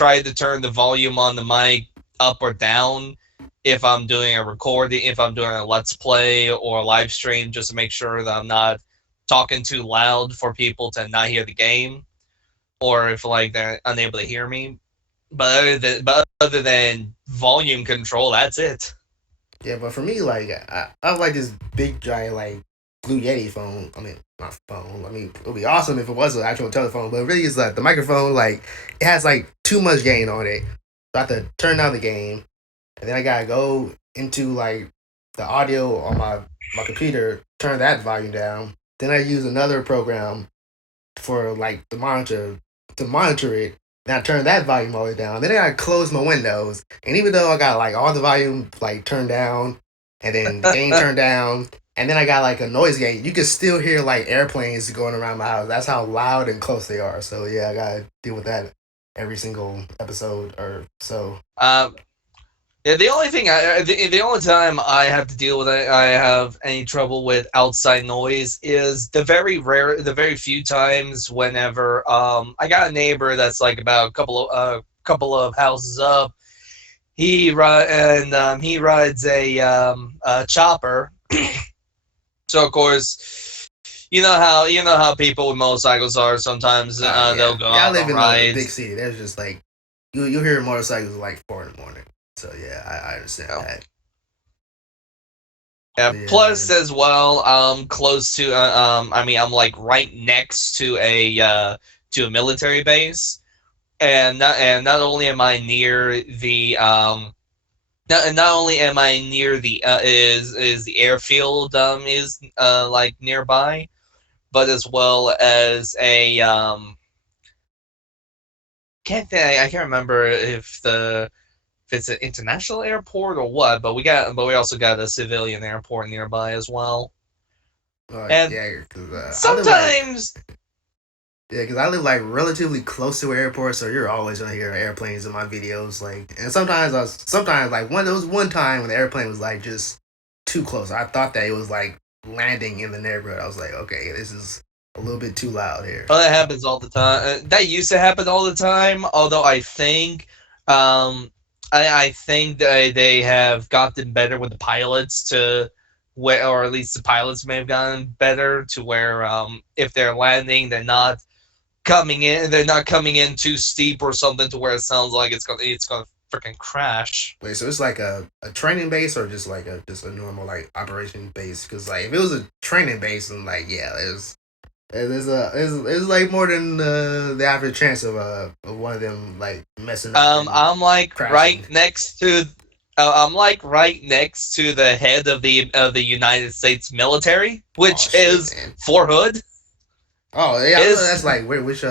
try to turn the volume on the mic up or down if I'm doing a recording, if I'm doing a let's play or a live stream, just to make sure that I'm not talking too loud for people to not hear the game, or if like they're unable to hear me. But other than volume control, that's it. Yeah, but for me, like I have like this big giant like Blue Yeti phone. I mean, not phone. I mean, it would be awesome if it was an actual telephone, but it really is like the microphone. Like it has like too much gain on it. So I have to turn down the gain, and then I gotta go into like the audio on my computer, turn that volume down. Then I use another program for like the monitor to monitor it. Then I turn that volume all the way down. Then I gotta close my windows. And even though I got like all the volume like turned down and then the gain turned down, and then I got like a noise gate, you can still hear like airplanes going around my house. That's how loud and close they are. So yeah, I gotta deal with that every single episode or so. Um, Yeah, the only time I have to deal with it, I have any trouble with outside noise is the very few times whenever I got a neighbor that's like about a couple of houses up. He rides a chopper, so of course you know how people with motorcycles are. Sometimes they'll Yeah, go yeah. I out live on in a big rides. city. There's just like you hear motorcycles like 4 in the morning. So yeah, I understand that. Yeah. But yeah, Plus, man. as well, close to. I mean, I'm like right next to a military base, and not only am I near the not only am I near the is the airfield like nearby, but as well as a I can't remember if it's an international airport or what, but we also got a civilian airport nearby as well. And Yeah, because I live like sometimes, yeah, because I live like relatively close to an airport, so you're always gonna hear airplanes in my videos. Like, and sometimes like one there was one time when the airplane was like just too close. I thought that it was like landing in the neighborhood. I was like, okay, this is a little bit too loud here. well, that happens all the time. That used to happen all the time. Although um, I think they have gotten better with the pilots to where, or at least the pilots may have gotten better to where if they're landing, they're not coming in too steep or something to where it sounds like it's gonna freaking crash. Wait, so it's like a training base or just a normal like operation base? Because like if it was a training base, then like yeah, there's like more than the average chance of one of them like messing up and I'm like crashing. right next to the head of the United States military, Oh which shit, is man. Fort Hood. Oh yeah, I know Is that's like which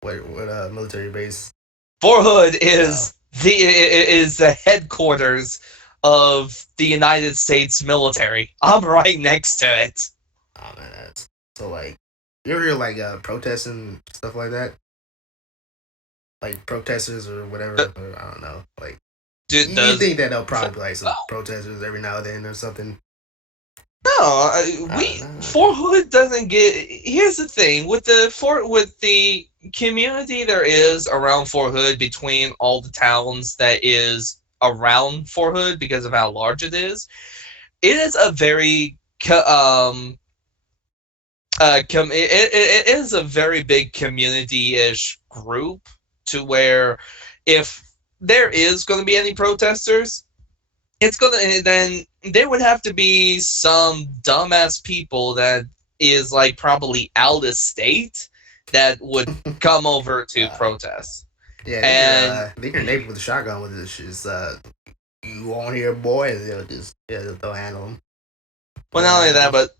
what military base? Fort Hood Oh, is the headquarters of the United States military. I'm right next to it. oh man, that's so like you ever hear like protests and stuff like that, like protesters or Uh, whatever. Or, I don't know, like you Does think that there'll for, probably be like no, some protesters every now and then or something. I don't we know. Okay. Fort Hood doesn't get. Here's the thing with the community there is around Fort Hood between all the towns that is around Fort Hood because of how large it is. It is a very it is a very big community-ish group to where if there is going to be any protesters, it's gonna then there would have to be some dumbass people that is like probably out of state that would come over to uh, protest. yeah, And they hear neighbor with a shotgun with this. Is you won't hear boy, and they'll handle them. well, But not only that, but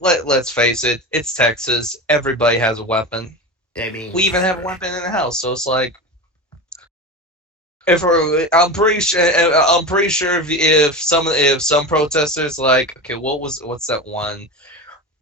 let's face it, it's Texas. Everybody has a weapon. I mean, We even have a weapon in the house, so it's like if we're, I'm pretty sure if some protesters like okay, what's that one?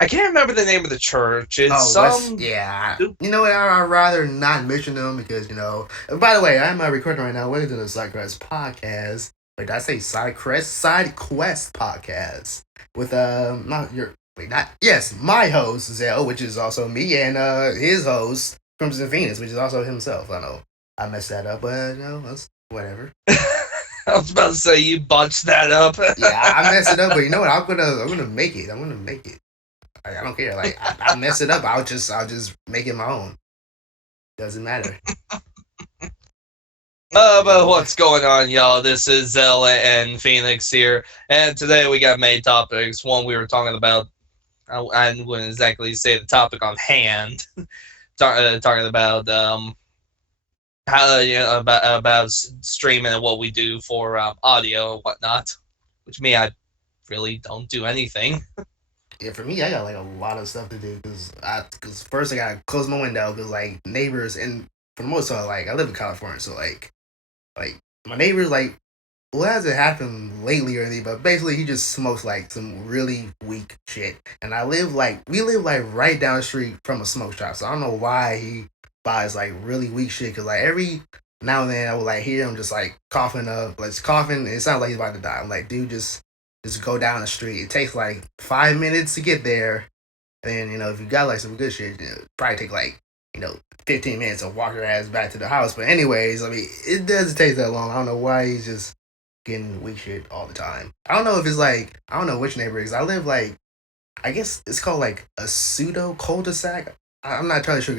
I can't remember the name of the church. It's oh, West, some. yeah. You know what? I'd rather not mention them because, you know. By the way, I'm recording right now. Welcome to the Sidecrest Podcast. Wait, did I say Sidecrest Podcast. With, not your. Wait, not. Yes, my host, Zell, which is also me, and his host, Crimson Phoenix, which is also himself. I know. I messed that up, but that's whatever. I was about to say you botched that up. Yeah, I messed it up, but you know what? I'm gonna make it. I'm gonna make it. Like, I don't care. Like I mess it up. I'll just make it my own. Doesn't matter. But Yeah, what's going on, y'all? This is Zella and Phoenix here, and today we got main topics. One we were talking about, I wouldn't exactly say the topic on hand. Talking about how about streaming and what we do for audio and whatnot. Which me, I really don't do anything. yeah. For me, I got like a lot of stuff to do because first I gotta close my window because like neighbors and for the most part like I live in California, so like my neighbors like well, hasn't happened lately or anything, but basically he just smokes like some really weak shit. And we live like right down the street from a smoke shop, so I don't know why he buys like really weak shit. Cause like every now and then I would like hear him just like coughing up, like coughing. And it sounds like he's about to die. I'm like, dude, just go down the street. It takes like 5 minutes to get there. Then if you got like some good shit, probably take like you know 15 minutes to walk your ass back to the house. But anyways, I mean, it doesn't take that long. I don't know why he's just getting weak shit all the time. I don't know if it's like I don't know which neighborhood because I live like I guess it's called like a pseudo cul-de-sac. I'm not totally sure.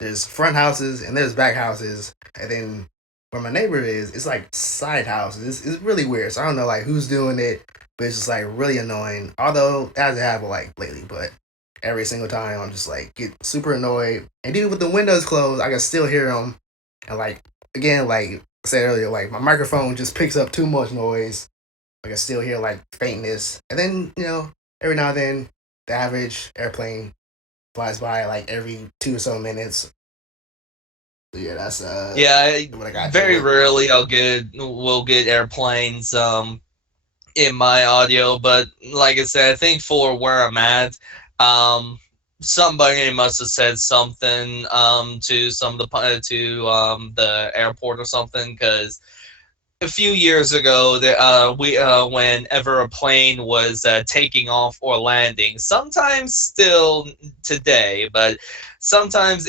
There's front houses and there's back houses, and then where my neighbor is, it's like side houses. It's really weird. So I don't know like who's doing it, but it's just like really annoying. Although it hasn't happened like lately, but every single time I'm just like get super annoyed. And even with the windows closed, I can still hear them. And like again, like I said earlier, like my microphone just picks up too much noise. I can still hear like faintness. And then every now and then the average airplane flies by like every 2 or so minutes. So yeah, that's Yeah, what I got to deal very with. rarely we'll get airplanes in my audio, but like I said, I think for where I'm at, um, somebody must have said something to some of the airport or something because a few years ago, we whenever a plane was taking off or landing, sometimes still today, but sometimes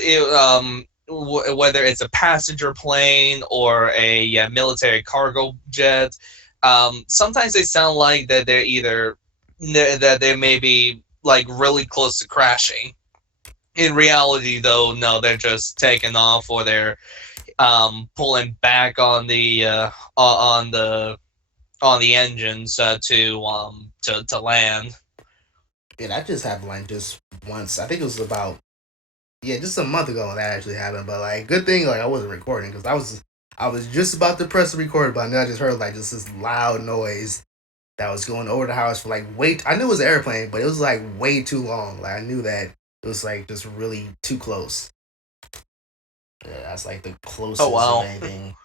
whether it's a passenger plane or a military cargo jet, sometimes they sound like that that they may be like really close to crashing. In reality, though, no, they're just taking off or they're pulling back on the on the engines to land. Yeah, that just happened like just once. I think it was about yeah, just a month ago when that actually happened. But like, good thing like I wasn't recording because I was just about to press the record button. And I just heard like just this loud noise that was going over the house for like wait. I knew it was an airplane, but it was like way too long. Like I knew that it was like just really too close. Yeah, that's like the Oh closest of wow. anything.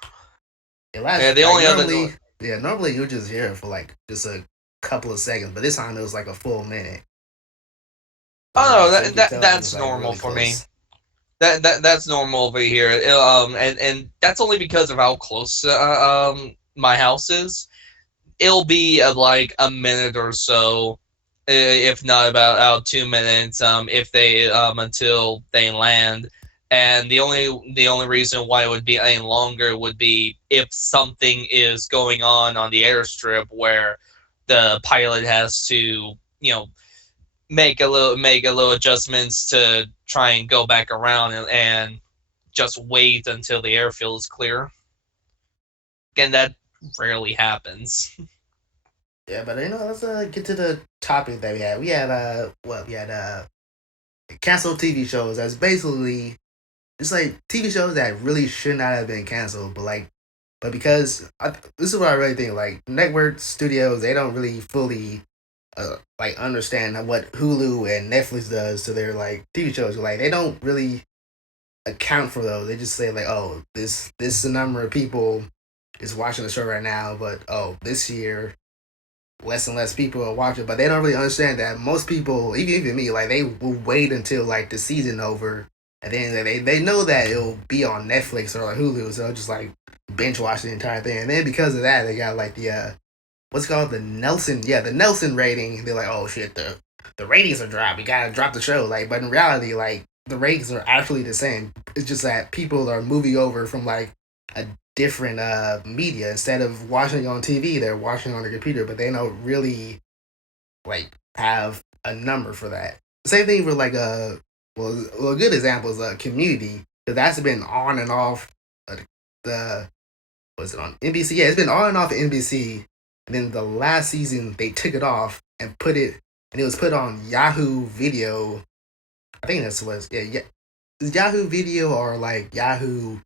It Yeah, lasts the like only other no- normally you'll just hear it for like just a couple of seconds, but this time it was like a full minute. oh no, So you could tell it was that's like normal really for me. close. That's normal over here. And that's only because of how close my house is. It'll be like a minute or so, if not about 2 minutes, if they until they land. And the only reason why it would be any longer would be if something is going on the airstrip where the pilot has to make a little adjustments to try and go back around and just wait until the airfield is clear. Again, that rarely happens. Yeah, but let's get to the topic that we had. We had canceled TV shows. That's basically it's like TV shows that really should not have been canceled, but because this is what I really think. Like network studios, they don't really fully like understand what Hulu and Netflix does to their like TV shows. Like they don't really account for those. They just say like, oh, this is the number of people is watching the show right now, but oh, this year less and less people are watching. But they don't really understand that most people, even me, like they will wait until like the season over, and then they know that it'll be on Netflix or like Hulu, so they'll just like binge watch the entire thing. And then because of that, they got like the what's it called the Nelson rating. They're like, oh shit, the ratings are dropped. We gotta drop the show. Like, but in reality, like the ratings are actually the same. It's just that people are moving over from like a different media. Instead of watching it on TV, they're watching it on the computer, but they don't really like have a number for that. Same thing with like a good example is a Community, because that's been on and off the was it on NBC? Yeah, it's been on and off NBC. And then the last season they took it off and put it, and it was put on Yahoo Video. I think that's what yeah. Is Yahoo Video or like Yahoo?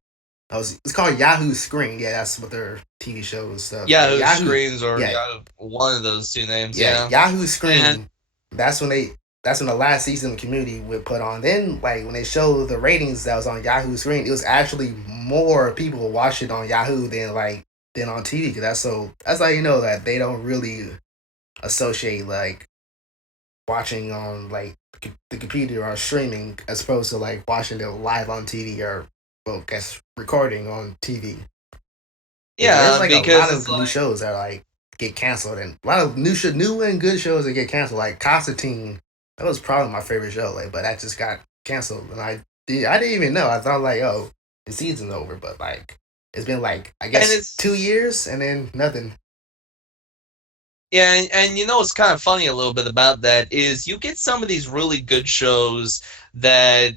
It's called Yahoo Screen. Yeah, that's what their TV shows and stuff. Yeah, Yahoo Yahoo. Screens or Yeah, Yahoo, one of those two names. yeah, Yeah, Yahoo and Screen. That's when they. That's when the last season of Community would put on. Then, like when they showed the ratings that was on Yahoo Screen, it was actually more people watch it on Yahoo than on TV. Cause that's how you know that they don't really associate like watching on like the computer or streaming as opposed to like watching it live on TV or well, guess recording on TV. There's yeah, like a because lot it's of new like shows that like get canceled, and a lot of new and good shows that get canceled. Like Constantine, that was probably my favorite show. Like, but that just got canceled, and I didn't even know. I thought like, oh, the season's over, but like it's been like I and guess it's 2 years and then nothing. Yeah, and you know what's kind of funny a little bit about that is you get some of these really good shows that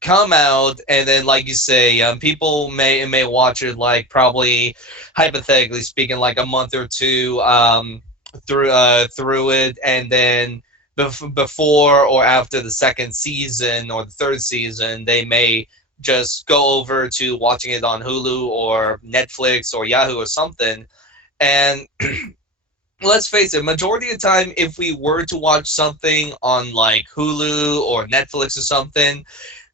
come out, and then like you say, people may watch it like probably hypothetically speaking, like a month or two through it, and then before or after the second season or the third season, they may just go over to watching it on Hulu or Netflix or Yahoo or something, and let's face it, majority of the time, if we were to watch something on like Hulu or Netflix or something,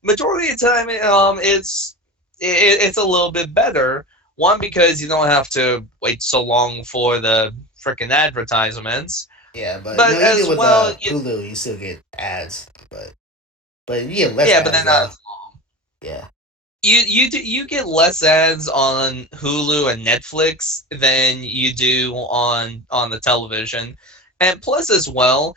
majority of the time, it's a little bit better. One, because you don't have to wait so long for the freaking advertisements, Yeah, but but even as with well, Hulu, you still get ads, but you get less yeah, but ads then not though. as long. Yeah, You get less ads on Hulu and Netflix than you do on the television, and plus as well,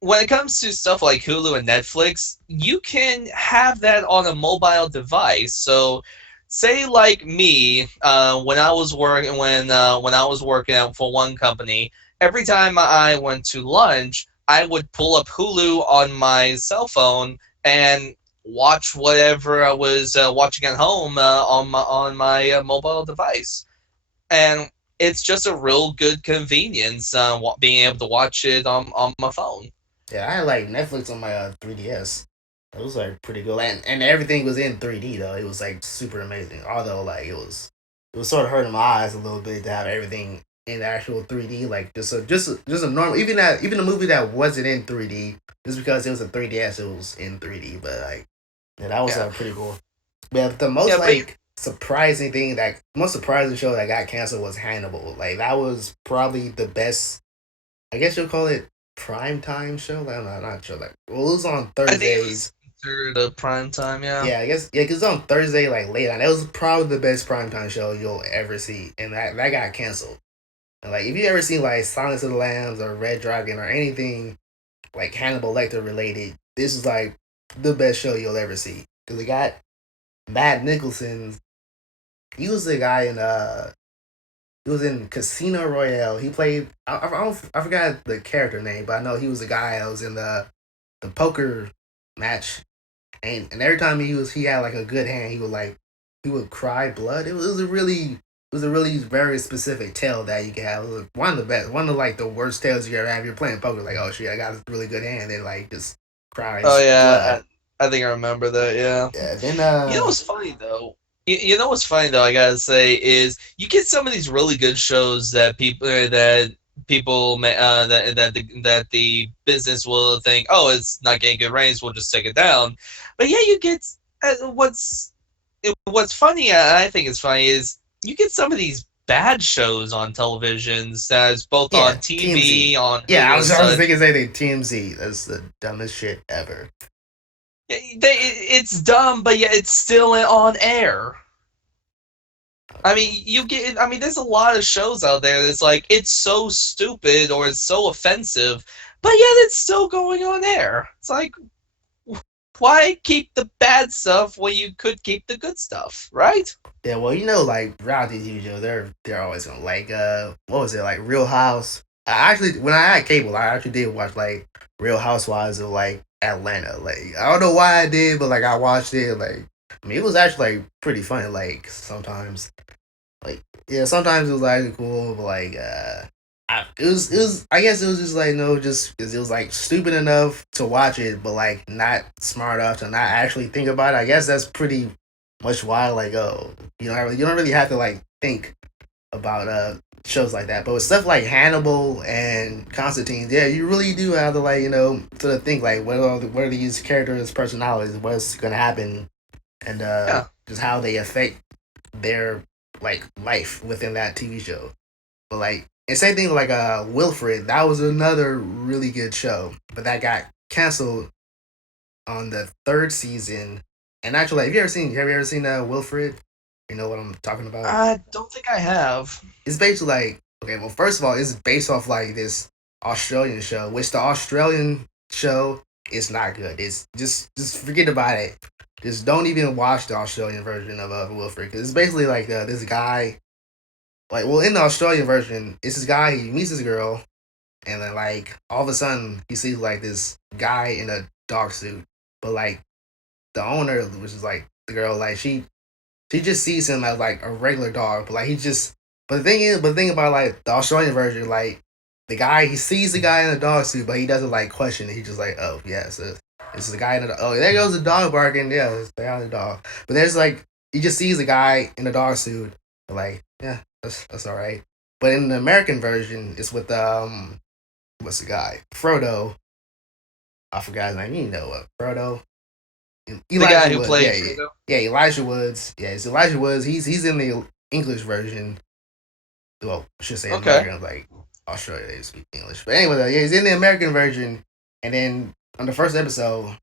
when it comes to stuff like Hulu and Netflix, you can have that on a mobile device. So, say like me, when I was working out for one company, every time I went to lunch, I would pull up Hulu on my cell phone and watch whatever I was watching at home on my mobile device, and it's just a real good convenience being able to watch it on my phone. yeah. I had like Netflix on my 3DS. It was like pretty good, and everything was in 3D though. It was like super amazing. Although like it was sort of hurting my eyes a little bit to have everything in actual 3D. Like just a normal even a movie that wasn't in 3D just because it was a 3DS, it was in 3D. But like yeah, that was Yeah, pretty cool. Yeah, the most yeah, but like surprising thing that most surprising show that got canceled was Hannibal. Like that was probably the best. I guess you'll call it prime time show. I'm not sure. Like, well, it was on I think it was Thursdays. considered a prime time. Yeah. Yeah, I guess yeah, cause it's on Thursday like late on. That was probably the best primetime show you'll ever see, and that got canceled. And like, if you ever seen like Silence of the Lambs or Red Dragon or anything like Hannibal Lecter related, this is like the best show you'll ever see. Cause it got Matt Nicholson. He was the guy in he was in Casino Royale. He played I forgot the character name, but I know he was the guy that was in the poker match. And every time he had like a good hand, he would cry blood. It was a really very specific tale that you can have. It was one of the best, one of like the worst tales you ever have. You're playing poker, like oh shit, I got a really good hand, and like just Oh cries blood. yeah, I think I remember that. Yeah. Yeah. Then You know what's funny though? You know what's funny though? I gotta say is you get some of these really good shows that people that the business will think, oh, it's not getting good ratings, we'll just take it down. But yeah, you get what's funny. I think it's funny is you get some of these bad shows on televisions that's both yeah, on TMZ. TV, on Yeah, I Hulu and was I was such. thinking saying TMZ. That's the dumbest shit ever. It's dumb, but yet it's still on air. I Okay. mean, there's a lot of shows out there that's like, it's so stupid or it's so offensive, but yet it's still going on air. It's like, why keep the bad stuff when you could keep the good stuff, right? Yeah, well, like reality TV shows, they're always gonna like what was it like Real House? I actually when I had cable, I actually did watch like Real Housewives of like Atlanta. Like I don't know why I did, but like I watched it. Like I mean, it was actually like pretty funny. Like sometimes, like yeah, sometimes it was actually cool, but like it was I guess it was just like no, just because it was like stupid enough to watch it, but like not smart enough to not actually think about it. I guess that's pretty much why like you don't really have to like think about shows like that. But with stuff like Hannibal and Constantine, yeah, you really do have to like sort of think like what are these characters' personalities, what's gonna happen, and Yeah. just how they affect their like life within that TV show. But like and same thing like Wilfred, that was another really good show, but that got canceled on the third season. And actually, have you ever seen Wilfred? You know what I'm talking about? I don't think I have. It's basically like okay, well, first of all, it's based off like this Australian show, which the Australian show is not good. It's just forget about it. Just don't even watch the Australian version of Wilfred because it's basically like this guy. Like, well, in the Australian version, it's this guy. He meets this girl, and then like all of a sudden he sees like this guy in a dog suit, but like the owner, which is like the girl, like she just sees him as like a regular dog, but like he just. But the thing about like the Australian version, like the guy, he sees the guy in the dog suit, but he doesn't like question it. He just like, oh yeah, so it's the guy in the oh there goes the dog barking, yeah, it's the dog. But there's like he just sees the guy in the dog suit, like yeah, that's all right. But in the American version, it's with what's the guy Frodo? I forgot his name. You know what Frodo? The guy Elijah who Woods, played yeah, yeah, Frodo. yeah. Elijah Woods, yeah. It's Elijah Woods. He's in the English version. Well, I should say Okay. American, like Australia, they speak English. But anyway, yeah, he's in the American version, and then on the first episode,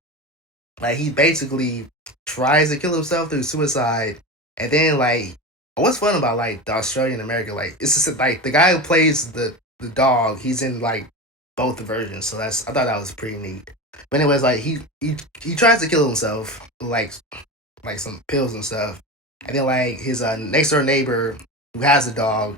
like he basically tries to kill himself through suicide, and then like what's fun about like the Australian American, like it's just like the guy who plays the dog, he's in like both versions, so that's I thought that was pretty neat. But anyways, like he tries to kill himself, like some pills and stuff. And then like his next door neighbor who has a dog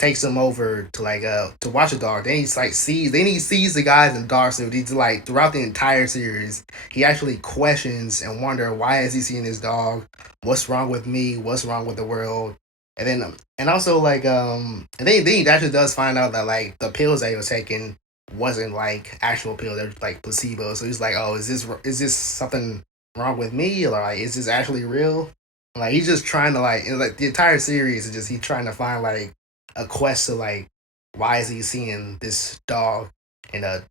takes him over to like to watch the dog. Then he sees the guys in the dog suit. He's like throughout the entire series, he actually questions and wonder why is he seeing his dog? What's wrong with me? What's wrong with the world? And then and also like then he actually does find out that like the pills that he was taking wasn't like actual pills, they're like placebo. So he's like, oh, is this something wrong with me? Or like is this actually real? Like he's just trying to like the entire series is just he trying to find like a quest to like why is he seeing this dog in a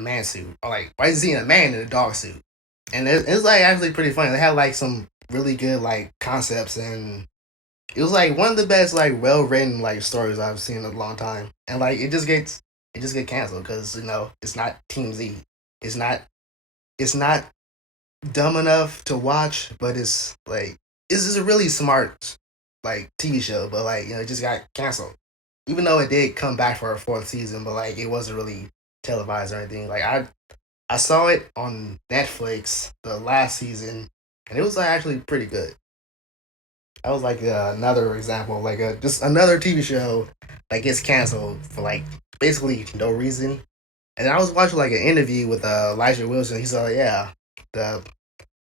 man suit, or like why is he seeing a man in a dog suit? And it's like actually pretty funny. They had like some really good like concepts, and it was like one of the best like well written like stories I've seen in a long time. And like it just get canceled because it's not Team Z. It's not it's not dumb enough to watch, but it's like this is a really smart like TV show, but like it just got canceled. Even though it did come back for a fourth season, but like it wasn't really televised or anything. Like I saw it on Netflix the last season, and it was like actually pretty good. That was like another example, like just another TV show that gets canceled for like basically no reason. And I was watching like an interview with Elijah Wilson. He's like, yeah, the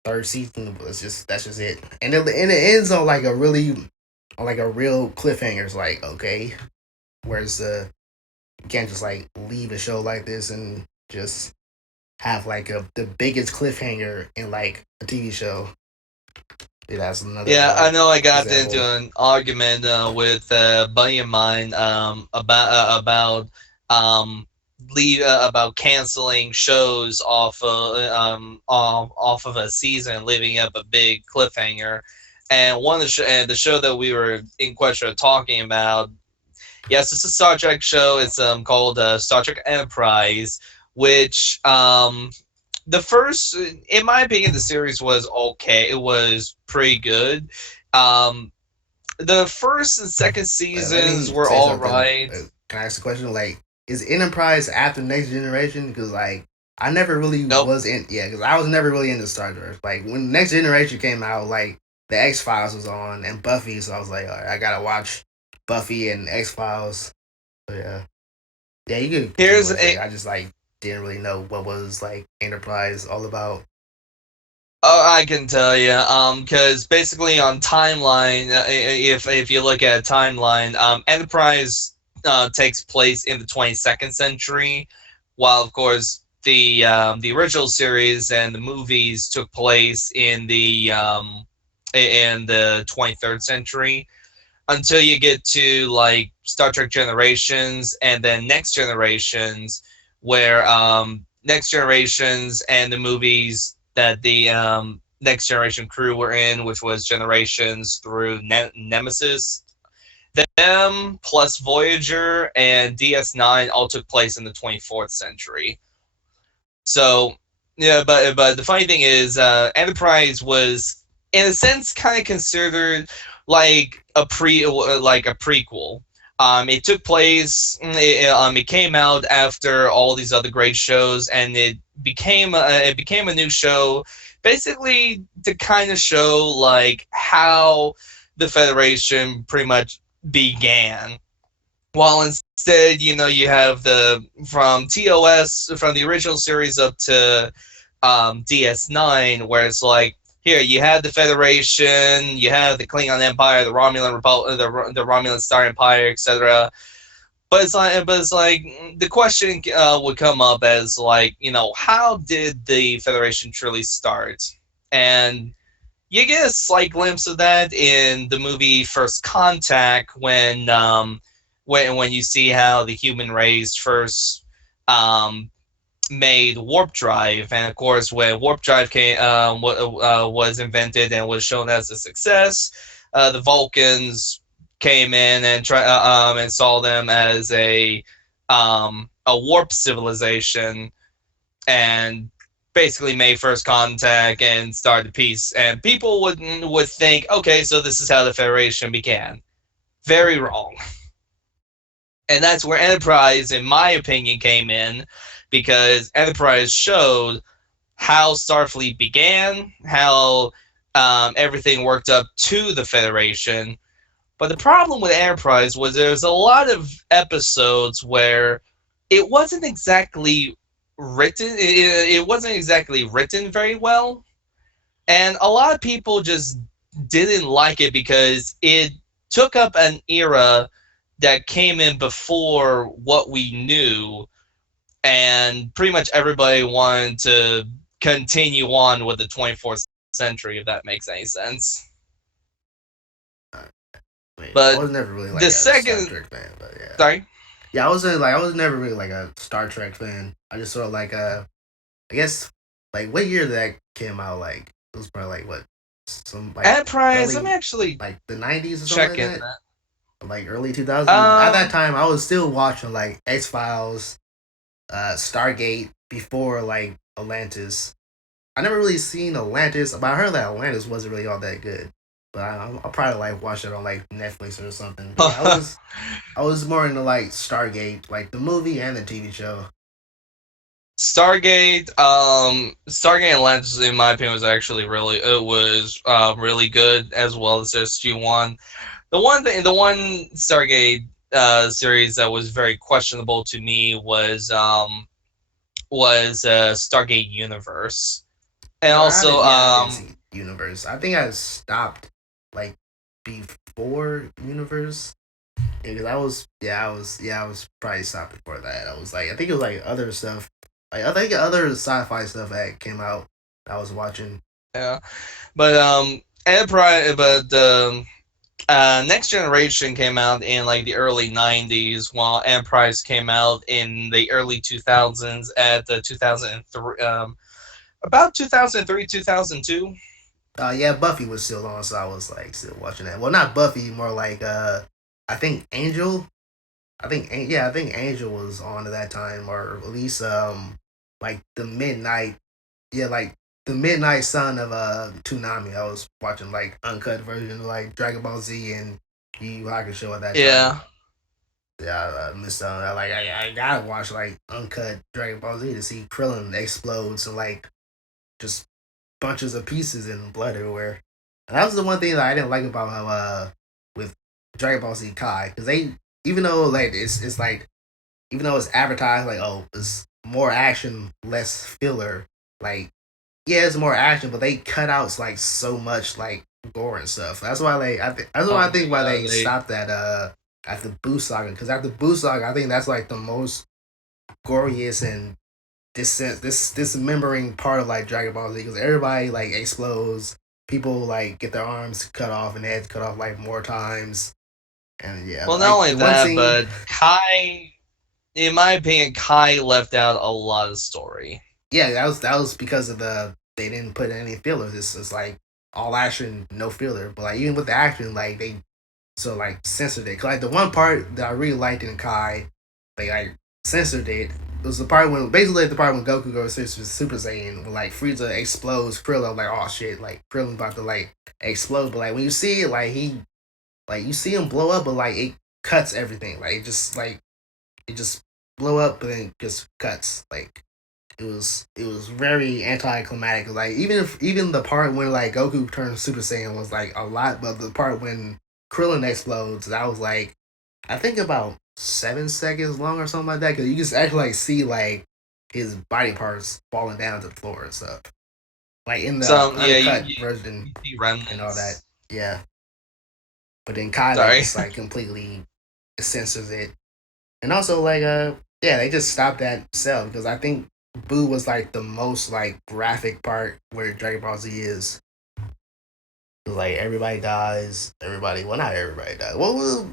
third season was just that's just it, and it ends on like a real cliffhanger. It's like okay, where's the you can't just like leave a show like this and just have like the biggest cliffhanger in like a TV show. Yeah, that's another Yeah, I know I got into example. an argument with a buddy of mine about um about canceling shows off of a season, leaving up a big cliffhanger. And and the show that we were in question of talking about, yes, it's a Star Trek show. It's called Star Trek Enterprise, which the first, in my opinion, the series was okay. It was pretty good. Um, the first and second Let seasons me were say all something. right. Can I ask a question? Like, is Enterprise after Next Generation? Because like I never really Nope. was in, yeah, because I was never really into Star Trek. Like when Next Generation came out, like the X Files was on and Buffy, so I was like, all right, I gotta watch Buffy and X Files. So yeah, yeah, you can continue Here's what you're saying. a I just like didn't really know what was like Enterprise all about. Oh, I can tell you, because basically on timeline, if you look at a timeline, Enterprise takes place in the 22nd century, while of course the original series and the movies took place in the 23rd century. Until you get to like Star Trek Generations and then Next Generations, where Next Generations and the movies that the Next Generation crew were in, which was Generations through Nemesis, them plus Voyager and DS9 all took place in the 24th century. So yeah, but the funny thing is, Enterprise was in a sense kind of considered like a prequel. It took place. It came out after all these other great shows, and it became a new show, basically to kind of show like how the Federation pretty much began. While instead, you have the from TOS from the original series up to DS9, where it's like here you have the Federation, you have the Klingon Empire, the Romulan Republic, the Romulan Star Empire, etc. But it's like the question would come up as like how did the Federation truly start? And you get a slight glimpse of that in the movie First Contact when you see how the human race first um, made warp drive, and of course when warp drive was invented and was shown as a success, the Vulcans came in and and saw them as a warp civilization, and basically made first contact and started peace. And people would think, okay, so this is how the Federation began. Very wrong. And that's where Enterprise, in my opinion, came in, because Enterprise showed how Starfleet began, how everything worked up to the Federation. But the problem with Enterprise was there was a lot of episodes where it wasn't exactly it wasn't exactly written very well, and a lot of people just didn't like it because it took up an era that came in before what we knew, and pretty much everybody wanted to continue on with the 24th century, if that makes any sense. Uh, I mean, I But was never really like the a Star second, Trek fan, but yeah, sorry, yeah, I was never really like a Star Trek fan. I just sort of like I guess like what year that came out? Like it was probably like what some like Enterprise, let me early actually like the 90s or something check like in that. that. Like early 2000s. At that Um, time, I was still watching like X Files, Stargate before like Atlantis. I never really seen Atlantis, but I heard that Atlantis wasn't really all that good. But I'll probably like watch it on like Netflix or something. But yeah, I was more into like Stargate, like the movie and the TV show. Stargate Atlantis, in my opinion, was actually really good, as well as SG-1. The one Stargate series that was very questionable to me was Stargate Universe, and also Yeah, I didn't see Universe. I think I stopped like before Universe. Because I was probably stopped before that. I was like, I think it was like other stuff, like I think other sci-fi stuff that came out. I was watching. yeah, but Enterprise, but Next Generation came out in like the early '90s, while Enterprise came out in the early 2000s at the 2003, about 2003, 2002. Yeah, Buffy was still on, so I was like still watching that. Well, not Buffy, more like I think Angel. I think Angel was on at that time, or at least like the midnight, yeah, like the midnight sun of Toonami. I was watching like uncut version of like Dragon Ball Z and Yu Yu Hakusho at that time. Yeah. Yeah, I missed out. I gotta watch like uncut Dragon Ball Z to see Krillin explodes and like just bunches of pieces and blood everywhere. And that was the one thing that I didn't like about how with Dragon Ball Z Kai, because they, even though like it's like, even though it's advertised like, oh, it's more action, less filler, like, yeah, it's more action, but they cut out like so much like gore and stuff. That's why that's why Oh I my think why god, they they stopped at the Boo Saga, because after Boo Saga, I think that's like the most goriest and dismembering part of like Dragon Ball Z, because everybody like explodes, people like get their arms cut off and heads cut off like more times, and yeah, well, not like only the one that, scene. but Kai, in my opinion, Kai left out a lot of story. Yeah, that was because of they didn't put any fillers. It's like all action, no filler. But like even with the action, like they so like censored it. 'Cause, like the one part that I really liked in Kai, they like censored it. It was the part when basically the part when Goku goes Super Saiyan, when like Frieza explodes Krillin. I'm like, oh shit, like Krillin about to like explode. But like when you see it, like you see him blow up, but like it cuts everything. Like it just blow up, but then just cuts. Like it was very anticlimactic. Like even the part when like Goku turns Super Saiyan was like a lot, but the part when Krillin explodes, that was like, I think about 7 seconds long or something like that. Because you just actually like see like his body parts falling down to the floor and stuff, like in the Some yeah, uncut version you see and all that. remnants. Yeah, but then Kai they Sorry. just like completely censors it. And also like yeah, they just stopped that cell because I think Boo was like the most like graphic part where Dragon Ball Z is. Like everybody dies. Everybody, well, not everybody dies. Well,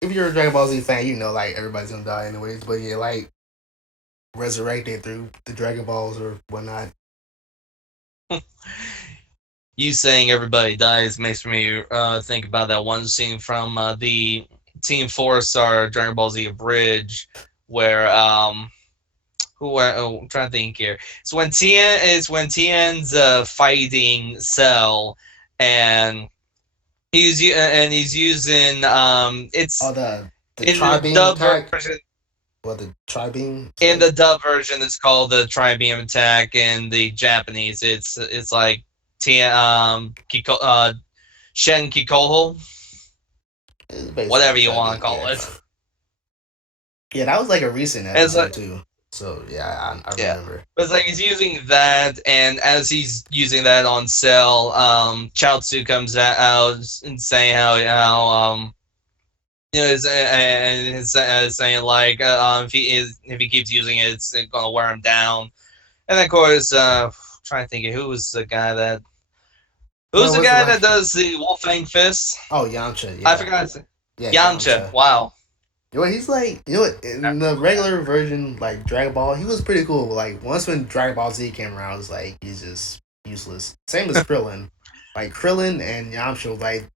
if you're a Dragon Ball Z fan, you know like everybody's gonna die anyways. But yeah, like resurrected through the Dragon Balls or whatnot. You saying everybody dies makes me think about that one scene from the Team Four Star Dragon Ball Z Bridge, where I'm trying to think here. It's when Tien's fighting Cell, and he's using Oh, it's the in Tri the Beam dub attack. version. Well, the Tri Beam. In the dub version, it's called the Tri-Beam Attack. In the Japanese, it's like Tien Shen Kikoho, It's basically whatever the you Tri want to Beam. call Yeah, it. yeah, that was like a recent It's like episode too. So yeah, I yeah, remember. but it's like he's using that, and as he's using that on Cell, Chaozu comes out and saying how and is saying like if he keeps using it, it's gonna wear him down. And of course, trying to think of who's Well, the was it guy like? that does the Wolfang Fist? Oh, Yamcha. I Yeah, forgot. His, yeah, Yamcha. Yamcha. Wow. You know, he's like, you know what, in the regular version, like Dragon Ball, he was pretty cool. But like once when Dragon Ball Z came around, it's like he's just useless. Same as Krillin. Like Krillin and Yamcha was like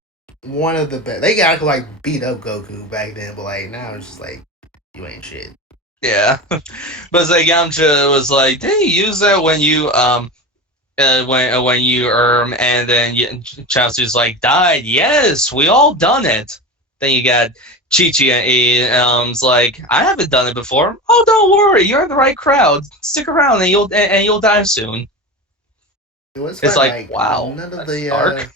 one of the best. They got to like beat up Goku back then, but like now it's just like you ain't shit. Yeah, but it's like Yamcha was like, did you use that when you when you and then Chaozu's like died? Yes, we all done it. Then you got Chi Chi and he's like, I haven't done it before. Oh, don't worry, you're in the right crowd. Stick around and you'll die soon. It was It's fun. like, Like wow, none of that's the dark.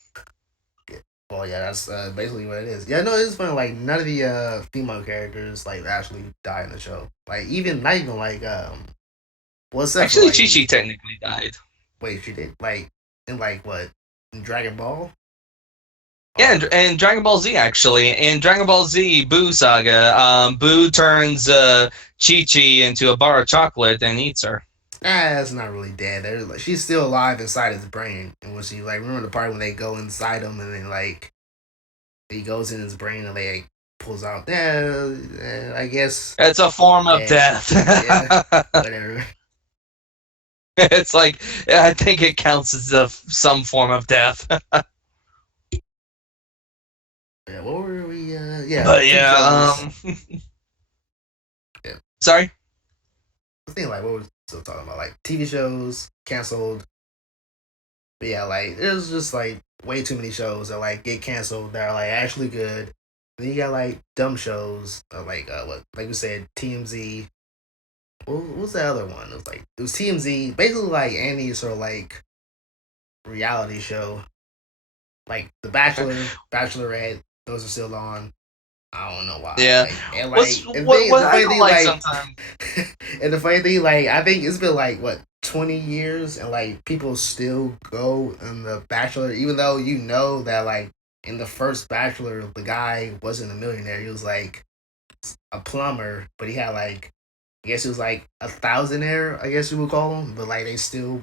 well, yeah, that's basically what it is. Yeah, no, it's fun. Like none of the female characters like actually die in the show. Like even not even like well, except for Actually, Chi like, Chi technically died. wait, she did like in like what, in Dragon Ball Yeah, or and Dragon Ball Z actually. In Dragon Ball Z Boo Saga, Boo turns Chi Chi into a bar of chocolate and eats her. that's not really dead. There's like she's still alive inside his brain. And when she like, remember the part when they go inside him and then like he goes in his brain and they like pulls out. Yeah, I guess. It's a form of Yeah, death. yeah, whatever. It's like I think it counts as some form of death. Yeah, what were we? Yeah, But TV yeah, shows. Yeah, sorry. I think like what was still talking about, like TV shows canceled. But yeah, like there's just like way too many shows that like get canceled that are like actually good. Then you got like dumb shows, what, like we said, TMZ. What was the other one? It was TMZ, basically like any sort of like reality show, like The Bachelor, Bachelorette. Those are still on. I don't know why. Yeah. What The I funny don't thing like like, sometimes. and the funny thing like, I think it's been like what 20 years, and like people still go in the Bachelor, even though you know that like in the first Bachelor, the guy wasn't a millionaire. He was like a plumber, but he had like, I guess it was like a thousandaire, I guess you would call him. But like they still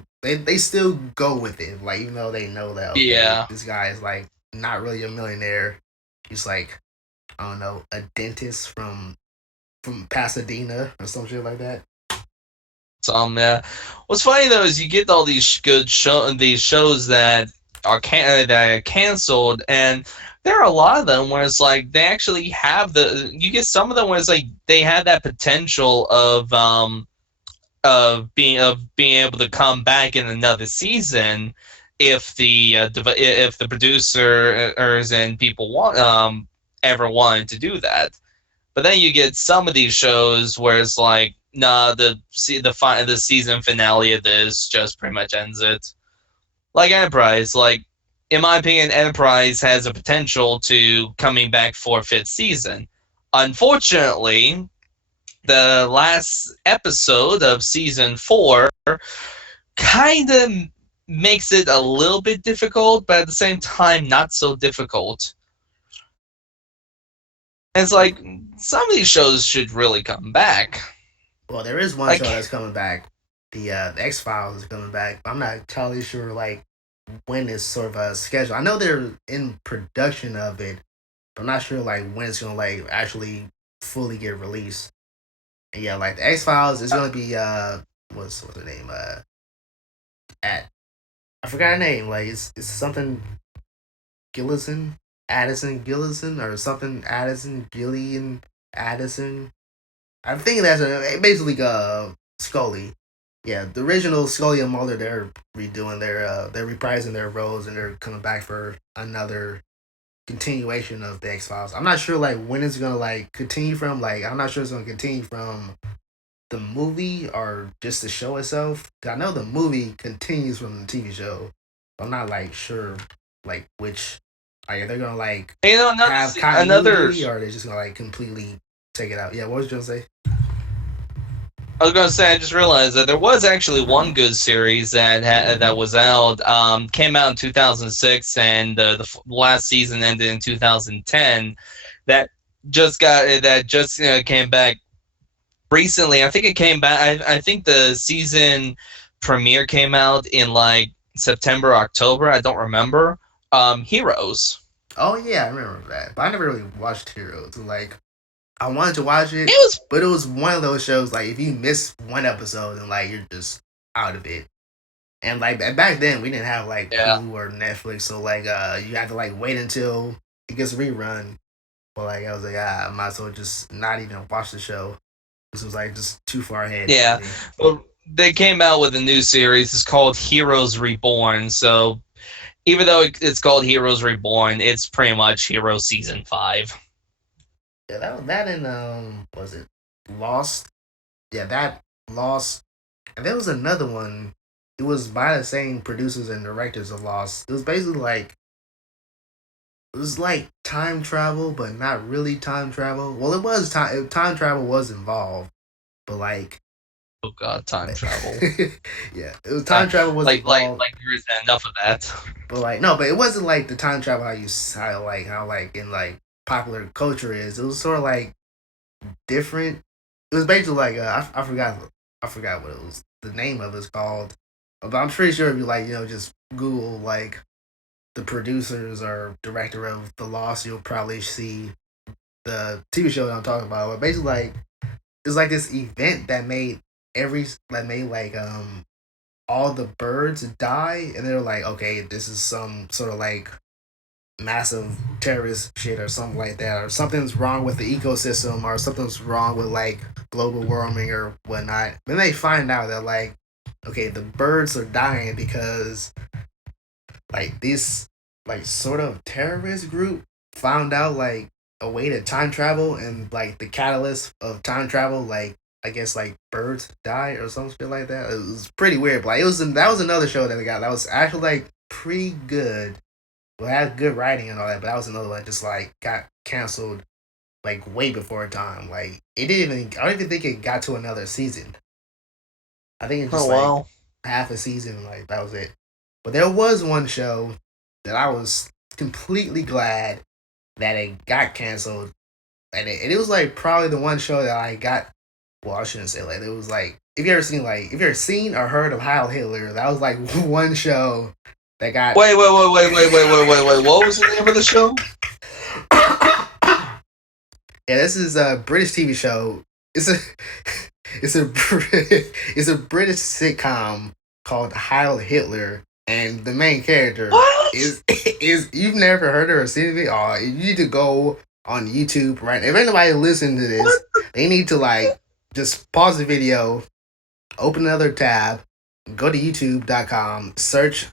go with it, like even though they know that okay, Yeah. this guy is like not really a millionaire. He's like, I don't know, a dentist from Pasadena or some shit like that. Yeah. What's funny though is you get all these shows that that are canceled, and there are a lot of them where it's like they actually have you get some of them where it's like they have that potential of being able to come back in another season if if the producers and people want ever wanted to do that. But then you get some of these shows where it's like, nah, the season finale of this just pretty much ends it. Like Enterprise, like in my opinion, Enterprise has a potential to coming back for a fifth season. Unfortunately, the last episode of season 4 kind of makes it a little bit difficult, but at the same time, not so difficult. And it's like some of these shows should really come back. Well, there is one Like, show that's coming back. The X Files is coming back. I'm not entirely sure like when it's sort of a schedule. I know they're in production of it, but I'm not sure like when it's gonna like actually fully get released. And yeah, like the X Files is gonna be what's the name at I forgot her name. Like it's something Gillison, Addison Gillison, or something Addison Gillian Addison. I'm thinking that's basically Scully. Yeah, the original Scully and Mulder, they're redoing they're reprising their roles, and they're coming back for another continuation of the X Files. I'm not sure like when it's gonna like continue from. Like I'm not sure it's gonna continue from the movie or just the show itself. I know the movie continues from the TV show. I'm not like sure like which. Like they're gonna like you know, have another. continuity, or they're just gonna like completely take it out. Yeah, what was you gonna say? I was gonna say, I just realized that there was actually one good series that was out. Came out in 2006, and last season ended in 2010. That just came back recently. I think it came back. I think the season premiere came out in like September, October. I don't remember. Heroes. Oh yeah, I remember that. But I never really watched Heroes. Like I wanted to watch It it, was but it was one of those shows like if you miss one episode and like you're just out of it. And like back then we didn't have like yeah. Hulu or Netflix, so like you had to like wait until it gets rerun. But like I was like, I might as well just not even watch the show. This was like just too far ahead for Yeah. me. Well, they came out with a new series. It's called Heroes Reborn. So even though it's called Heroes Reborn, it's pretty much Heroes Season 5. Yeah, that and was it Lost? Yeah, that Lost. And there was another one. It was by the same producers and directors of Lost. It was basically like it was like time travel, but not really time travel. Well, it was time travel was involved, but like Oh god, time travel. yeah, it was time travel was involved. Like there isn't enough of that. But like no, but it wasn't like the time travel how like in like popular culture is. It was sort of like different. It was basically like I forgot what it was the name of it's called, but I'm pretty sure if you like just Google like the producers or director of The Lost, you'll probably see the TV show that I'm talking about. But basically like it's like this event that made like all the birds die, and they're like okay, this is some sort of like massive terrorist shit or something like that, or something's wrong with the ecosystem, or something's wrong with like global warming or whatnot. Then they find out that like, okay, the birds are dying because like this like sort of terrorist group found out like a way to time travel, and like the catalyst of time travel, like I guess like birds die or some shit like that. It was pretty weird. But like that was another show that I got that was actually like pretty good. Well, it had good writing and all that, but that was another one that just like got canceled like way before time. Like it didn't even. I don't even think it got to another season. I think it Oh just like wow. half a season. Like that was it. But there was one show that I was completely glad that it got canceled, and it was like probably the one show that I got. Well, I shouldn't say like it was like if you ever seen or heard of Heil Hitler, that was like one show that got. Wait. What was the name of the show? Yeah, this is a British TV show. It's a it's a it's a British sitcom called Heil Hitler, and the main character What? is you've never heard of or seen it. Oh, you need to go on YouTube right. If anybody listening to What? this, they need to like just pause the video, open another tab, go to YouTube.com, search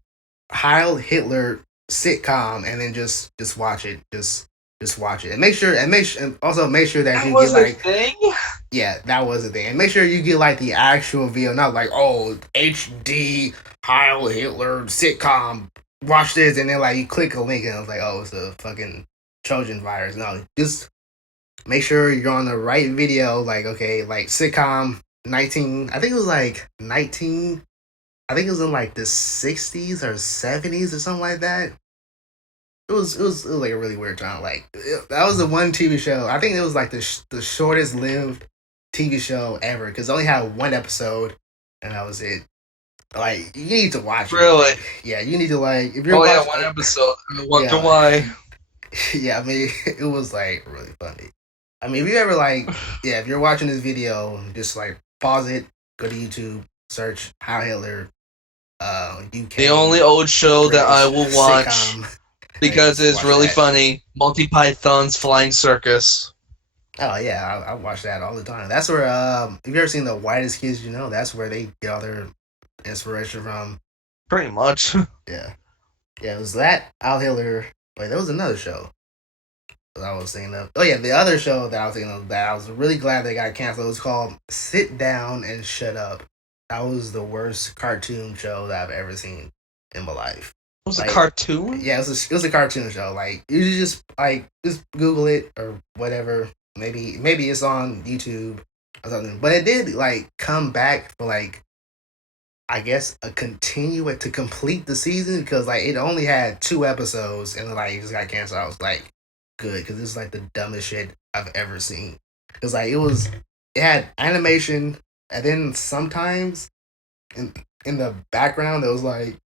Heil Hitler sitcom, and then just watch it. Just watch it, and and also make sure that That you get was a like thing. yeah, that was the thing, and make sure you get like the actual video, not like oh HD Heil Hitler sitcom. Watch this, and then like you click a link, and it's like oh it's a fucking Trojan virus. No, just make sure you're on the right video. Like okay, like sitcom 19. I think it was like 19. I think it was in like the 60s or 70s or something like that. It was like a really weird time. Like that was the one TV show. I think it was like the shortest lived TV show ever because it only had one episode, and that was it. Like you need to watch it. Really? Like yeah, you need to like if you're Oh yeah, watching. one episode. I wonder Yeah, why. yeah. I mean, it was like really funny. I mean, if you ever like, yeah, if you're watching this video, just like pause it, go to YouTube, search How Hitler, The UK only old show that I British will watch sitcom, and because just it's watch really that. funny. Monty Python's Flying Circus. Oh yeah, I watch that all the time. That's where have you ever seen the Whitest Kids You Know? That's where they get all their inspiration from. Pretty much. Yeah, yeah. It was that Al Hitler. Wait, there was another show that I was thinking of. Oh yeah, the other show that I was thinking of that I was really glad they got canceled. It was called Sit Down and Shut Up. That was the worst cartoon show that I've ever seen in my life. It was a Like, cartoon? yeah, it was a cartoon show. Like, you should just Google it or whatever. Maybe it's on YouTube or something. But it did like come back for like I guess a continue it to complete the season because like it only had 2 episodes and like it just got canceled. I was like, good because this is like the dumbest shit I've ever seen. Because like it had animation and then sometimes in in the background there was like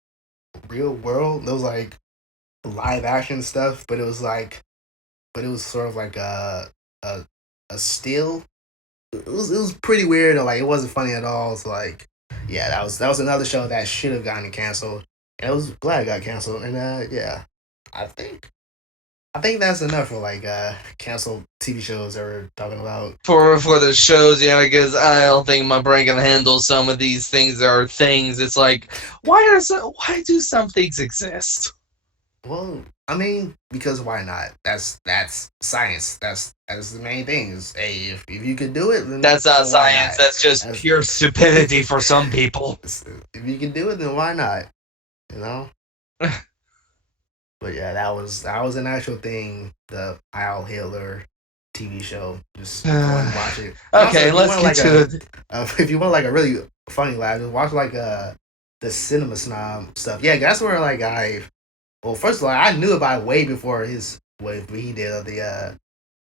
real world. There was like live action stuff, but it was sort of like a a still. It was pretty weird. Like it wasn't funny at all. So like, yeah, that was another show that should have gotten canceled. And I was glad it got canceled. And yeah, I think I think that's enough for like canceled TV shows that we're talking about. For the shows, yeah, because I don't think my brain can handle some of these things that are things. It's like, why do some things exist? Well, I mean, because why not? That's science. That's the main thing. Is hey, if you could do it, That's not then why science. not? That's just That's, pure stupidity for some people. if you can do it, then why not? You know. But yeah, that was an actual thing. The Al Hitler TV show. Just go and watch it. And also, Okay, if you let's want get like to it. if you want like a really funny laugh, just watch like the Cinema Snob stuff. Yeah, that's where like well, first of all, I knew about it way before what he did of the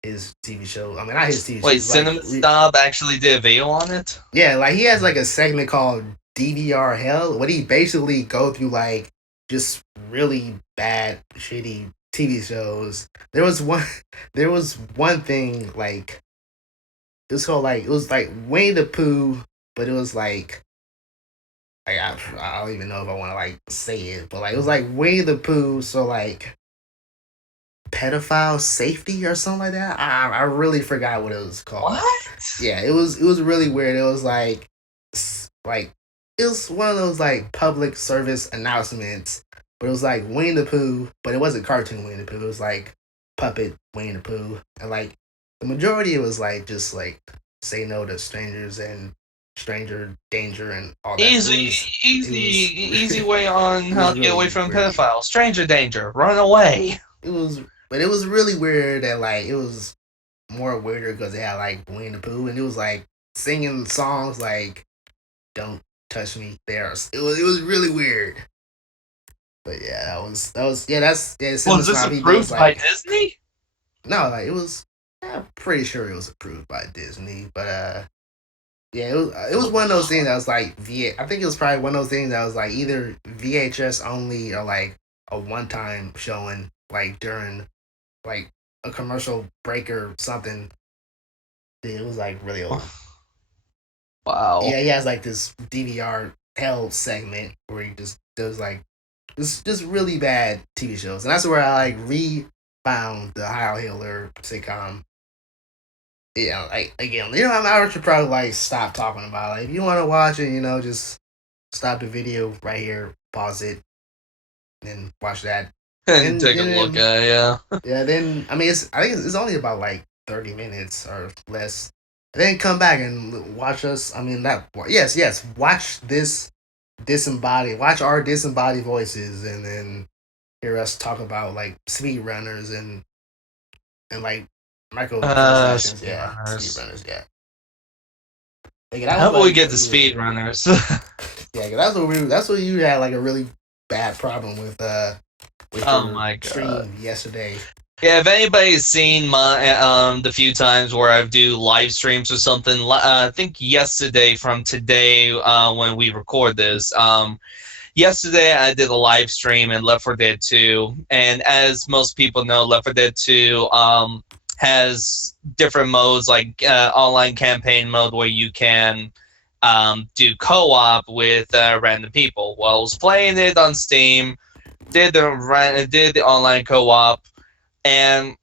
his TV show. I mean, not his TV show. Wait, He's like Cinema Snob actually did a video on it? yeah, like he has like a segment called DVR Hell, where he basically go through like just really bad, shitty TV shows. There was one thing like it was like Winnie the Pooh, but it was like I don't even know if I want to like say it, but like it was like Winnie the Pooh, so like pedophile safety or something like that. I really forgot what it was called. What? Yeah, it was really weird. It was like it was one of those like public service announcements, but it was like Winnie the Pooh, but it wasn't cartoon Winnie the Pooh. It was like puppet Winnie the Pooh, and like the majority was like just like say no to strangers and stranger danger and all that. Easy, It easy, was easy way on it how was to get away really from weird. pedophiles. Stranger danger, run away. It was, but it was really weird that like it was more weirder because they had like Winnie the Pooh and it was like singing songs like "Don't Touch Me There." It was really weird. But yeah, that was yeah that's yeah. Cinema Was this Snob he does approved by like Disney? no like it was. I'm pretty sure it was approved by Disney, but yeah, it was one of those things that was like I think it was probably one of those things that was like either VHS only or like a one time showing like during like a commercial break or something. It was like really old. Wow. Yeah, he has like this DVR hell segment where he just does like just really bad TV shows, and that's where I like found the Heil Hitler sitcom. Yeah, like again, I should probably like stop talking about it. Like, if you want to watch it, just stop the video right here, pause it, and watch that. And And, take a and look then at it, yeah. yeah, then I think it's only about like 30 minutes or less. And then come back and watch us. I mean, that yes, watch this watch our disembodied voices, and then hear us talk about like speed runners and like microtransactions. Yeah, speed Speedrunners. runners. Yeah. Like, that How was about we like get the speedrunners? yeah, 'cause that's what you had like a really bad problem with Oh your my god. stream yesterday. Yeah, if anybody's seen my the few times where I do live streams or something, I think yesterday from today when we record this, yesterday I did a live stream in Left 4 Dead 2, and as most people know, Left 4 Dead 2 has different modes like online campaign mode where you can do co-op with random people. Well, I was playing it on Steam, did the online co-op, and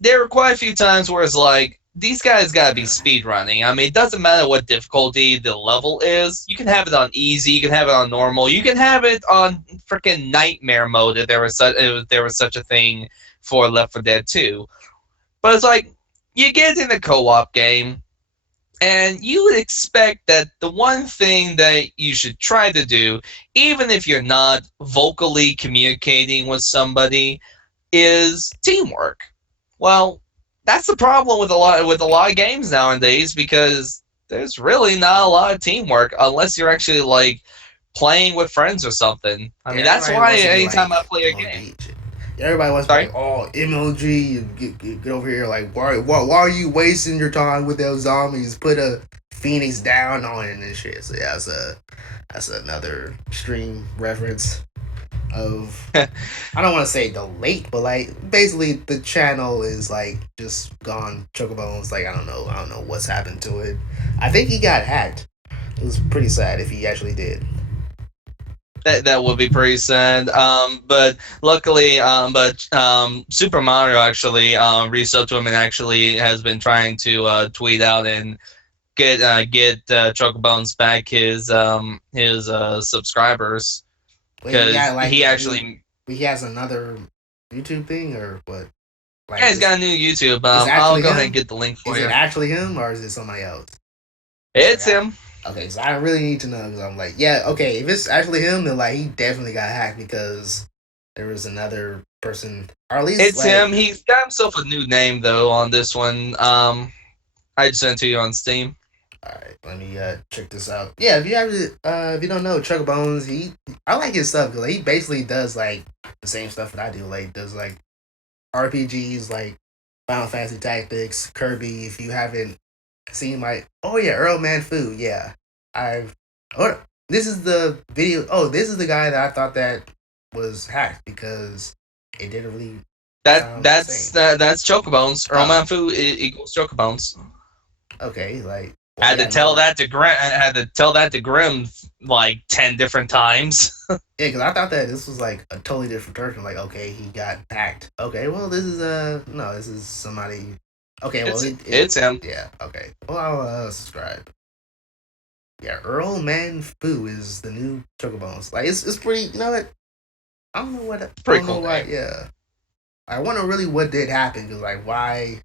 there were quite a few times where it's like, these guys gotta be speed running. I mean, it doesn't matter what difficulty the level is. You can have it on easy, you can have it on normal, you can have it on freaking nightmare mode if there was such a thing for Left 4 Dead 2. But it's like, you get in a co-op game, and you would expect that the one thing that you should try to do, even if you're not vocally communicating with somebody, is teamwork. Well, that's the problem with a lot of games nowadays, because there's really not a lot of teamwork unless you're actually like playing with friends or something. I Yeah, mean, that's everybody why wants to be anytime I like play a game. MLG. Everybody wants to be Sorry? like, oh, MLG, you get over here. Like, why are you wasting your time with those zombies? Put a Phoenix down on it and shit. So yeah, that's another stream reference of, I don't want to say the late, but like basically the channel is like just gone chocobones. Like, I don't know what's happened to it. I think he got hacked. It was pretty sad if he actually did. That would be pretty sad. But luckily, Super Mario actually reached out to him and actually has been trying to tweet out and get Chocobones back his subscribers, Wait, he because got like he a new. actually, He has another YouTube thing or what? yeah, Like, he's got a new YouTube. is I'll actually go ahead and him? get the link for Is it you. actually him or is it somebody else? Like, It's him. okay, so I really need to know because I'm like, yeah, okay, if it's actually him, then like he definitely got hacked because there was another person, or at least It's like, him. He's got himself a new name though on this one. I just sent it to you on Steam. all right, let me check this out. Yeah, if you don't know Chuck Bones, I like his stuff because like, he basically does like the same stuff that I do. Like, does like RPGs like Final Fantasy Tactics, Kirby. If you haven't seen my, oh yeah, Earl Man Fu, yeah, I've. Oh, this is the video. Oh, this is the guy that I thought that was hacked because it didn't really That sound the that's same. that's Chocobones. Oh, Romanfu equals Chocobones. okay, like, I well, had to yeah, tell no, that to Grim. I had to tell that to Grim like 10 different times. yeah, because I thought that this was like a totally different person. Like, okay, he got hacked. Okay, well, this is no, this is somebody. Okay, well, it It's him. yeah, okay. Well, I'll subscribe. Yeah, Earl Man Fu is the new Chocobones. Like, it's pretty. You know what? I don't know what. I Pretty don't know cool why. name. Yeah, I wonder really what did happen. Cause like, why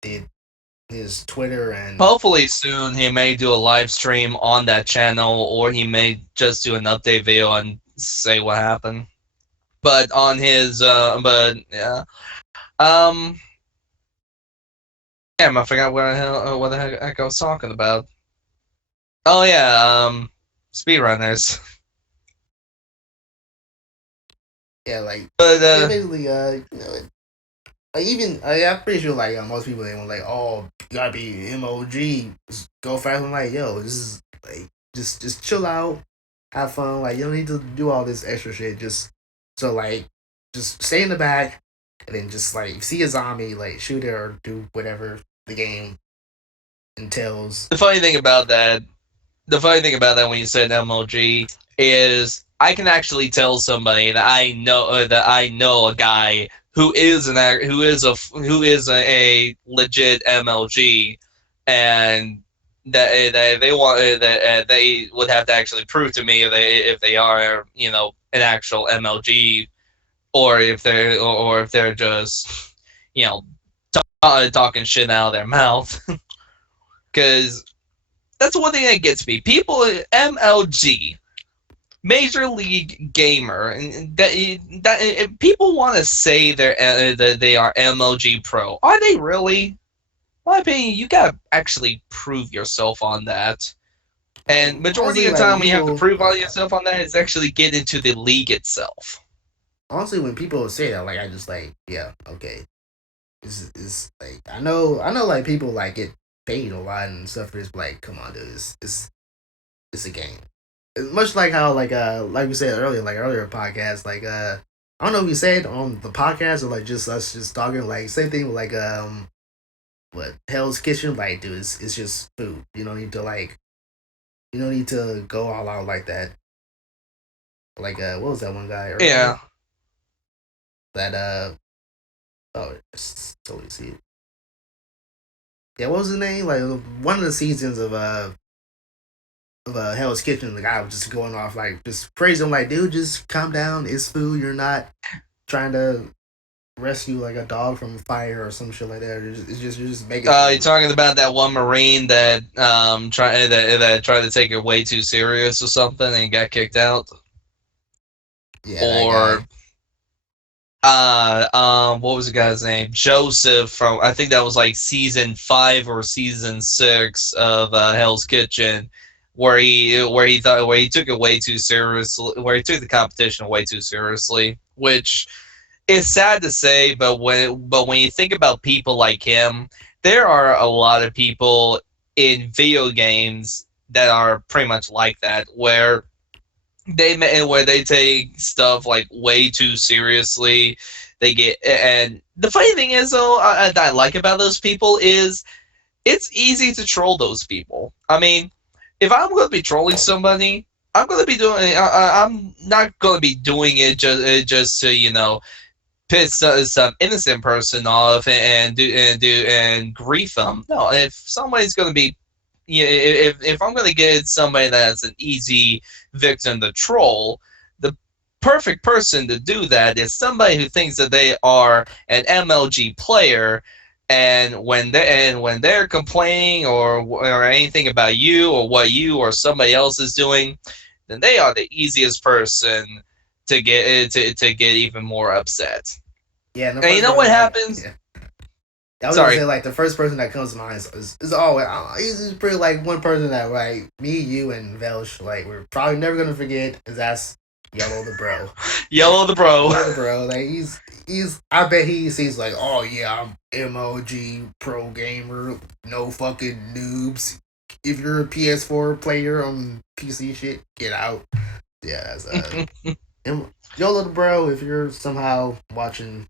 did his Twitter and Hopefully soon he may do a live stream on that channel, or he may just do an update video and say what happened. But on his, but yeah, um, damn, I forgot what the heck I was talking about. Oh yeah, speedrunners. yeah, like But yeah, basically, like even I'm pretty sure like most people they want like, oh, you gotta be MOG, just go fast. I'm like, yo, this is like just chill out, have fun. Like you don't need to do all this extra shit. Just so like just stay in the back, and then just like see a zombie, like shoot it or do whatever the game entails. the funny thing about that, when you said MLG is I can actually tell somebody that I know a guy who is who is a legit MLG, and that they want that they would have to actually prove to me if they are an actual MLG, or if they're just you know talking shit out of their mouth. Because that's one thing that gets me. People MLG, Major League Gamer, and that people want to say that they are MLG Pro. Are they really? In my opinion, you gotta actually prove yourself on that. And majority Honestly, of the like time, when you have to people, prove on yourself on that, is actually get into the league itself. honestly, when people say that, like I just like, yeah, okay, is like I know like people like get paid a lot and stuff for this. Like, come on, dude, it's a game. It's much like how like we said earlier, like earlier podcast, like I don't know if we said on the podcast or like just us just talking, like same thing with like what Hell's Kitchen, like dude, it's just food. You don't need to like you don't need to go all out like that. Like what was that one guy earlier? Yeah, That oh, it's totally see it. Yeah, what was his name? Like one of the seasons of Hell's Kitchen, the guy was just going off like just praising him, like, dude, just calm down. It's food. You're not trying to rescue like a dog from fire or some shit like that. It's just you're just making you're food. talking about that one Marine that that tried to take it way too serious or something and got kicked out, Yeah, that or guy. what was the guy's name? Joseph from, I think that was like season 5 or season 6 of Hell's Kitchen, where he took it way too seriously, where he took the competition way too seriously, which is sad to say, but when you think about people like him, there are a lot of people in video games that are pretty much like that, where they take stuff like way too seriously. They get, and the funny thing is though, that I like about those people is it's easy to troll those people. I mean, if I'm going to be trolling somebody, I'm going to be doing. I'm not going to be doing it just to piss some innocent person off and grief them. No, if somebody's going to be, if I'm going to get somebody that's an easy victim to troll, the perfect person to do that is somebody who thinks that they are an MLG player, and when they're complaining or anything about you or what you or somebody else is doing, then they are the easiest person to get even more upset. Yeah, and the And you first know what person like happens? yeah. I was gonna Sorry. say like the first person that comes to mind is always he's pretty like one person that like me, you, and Velsh like we're probably never gonna forget is that's Yellow the Bro. Yellow the bro. Yellow the Bro, like he's I bet he sees like, oh yeah, I'm MOG pro gamer, no fucking noobs. If you're a PS4 player on PC shit, get out. Yeah, that's Yellow the Bro. If you're somehow watching,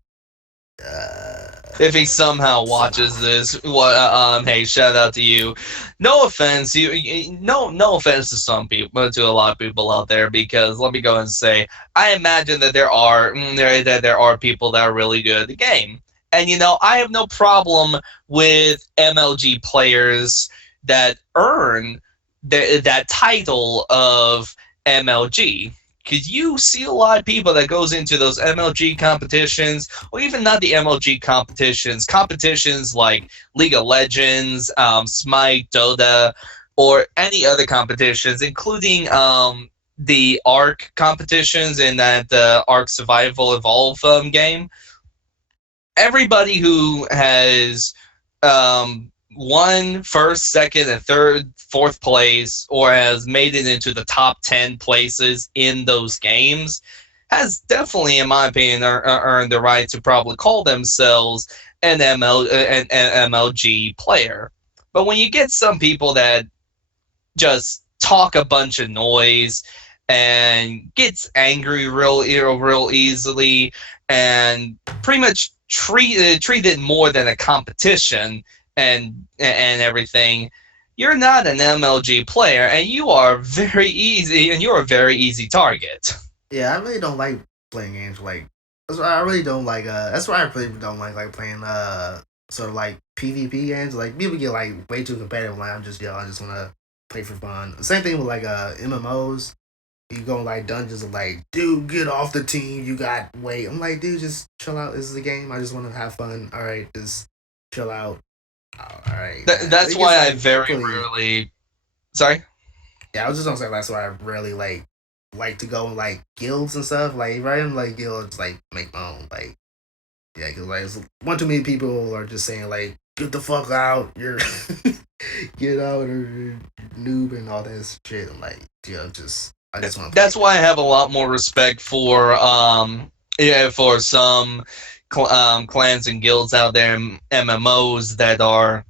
If he somehow watches somehow. this, what? Hey, shout out to you. No offense, no offense to some people, to a lot of people out there, because let me go and say, I imagine that there are people that are really good at the game, and I have no problem with MLG players that earn that title of MLG. because you see a lot of people that goes into those MLG competitions, or even not the MLG competitions, competitions like League of Legends, Smite, Dota, or any other competitions, including the Ark competitions in that Ark Survival Evolve game. Everybody who has won first, second, and third, fourth place, or has made it into the top 10 places in those games has definitely, in my opinion, earned the right to probably call themselves an MLG player. But when you get some people that just talk a bunch of noise and gets angry real easily and pretty much treat it more than a competition and everything. You're not an MLG player, and you are very easy, and you're a very easy target. Yeah, I really don't like playing games like. That's why I really don't like. That's why I really don't like playing sort of like PvP games. Like people get like way too competitive. Like I'm just I just want to play for fun. Same thing with like MMOs. You go in like dungeons and like, dude, get off the team. You got wait. I'm like, dude, just chill out. This is a game. I just want to have fun. All right, just chill out. All right, man. That's It gets why I like very really. rarely. Sorry. Yeah, I was just gonna say that's why I really like to go in like guilds and stuff. Like if I am like guilds, like make my own. Like yeah, because like one too many people are just saying like get the fuck out, you're get out or you're noob and all this shit. I'm like just I just want to play. That's why I have a lot more respect for yeah, for some clans and guilds out there, MMOs that are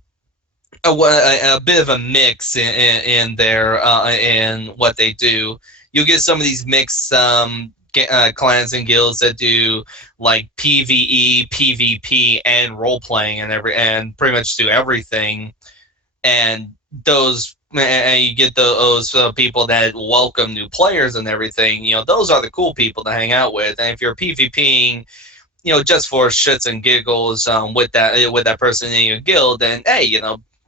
a bit of a mix in their in what they do. You'll get some of these mixed clans and guilds that do like PVE, PvP, and role playing and and pretty much do everything. And those and you get those people that welcome new players and everything. Those are the cool people to hang out with. And if you're PvPing, just for shits and giggles with that person in your guild, then hey,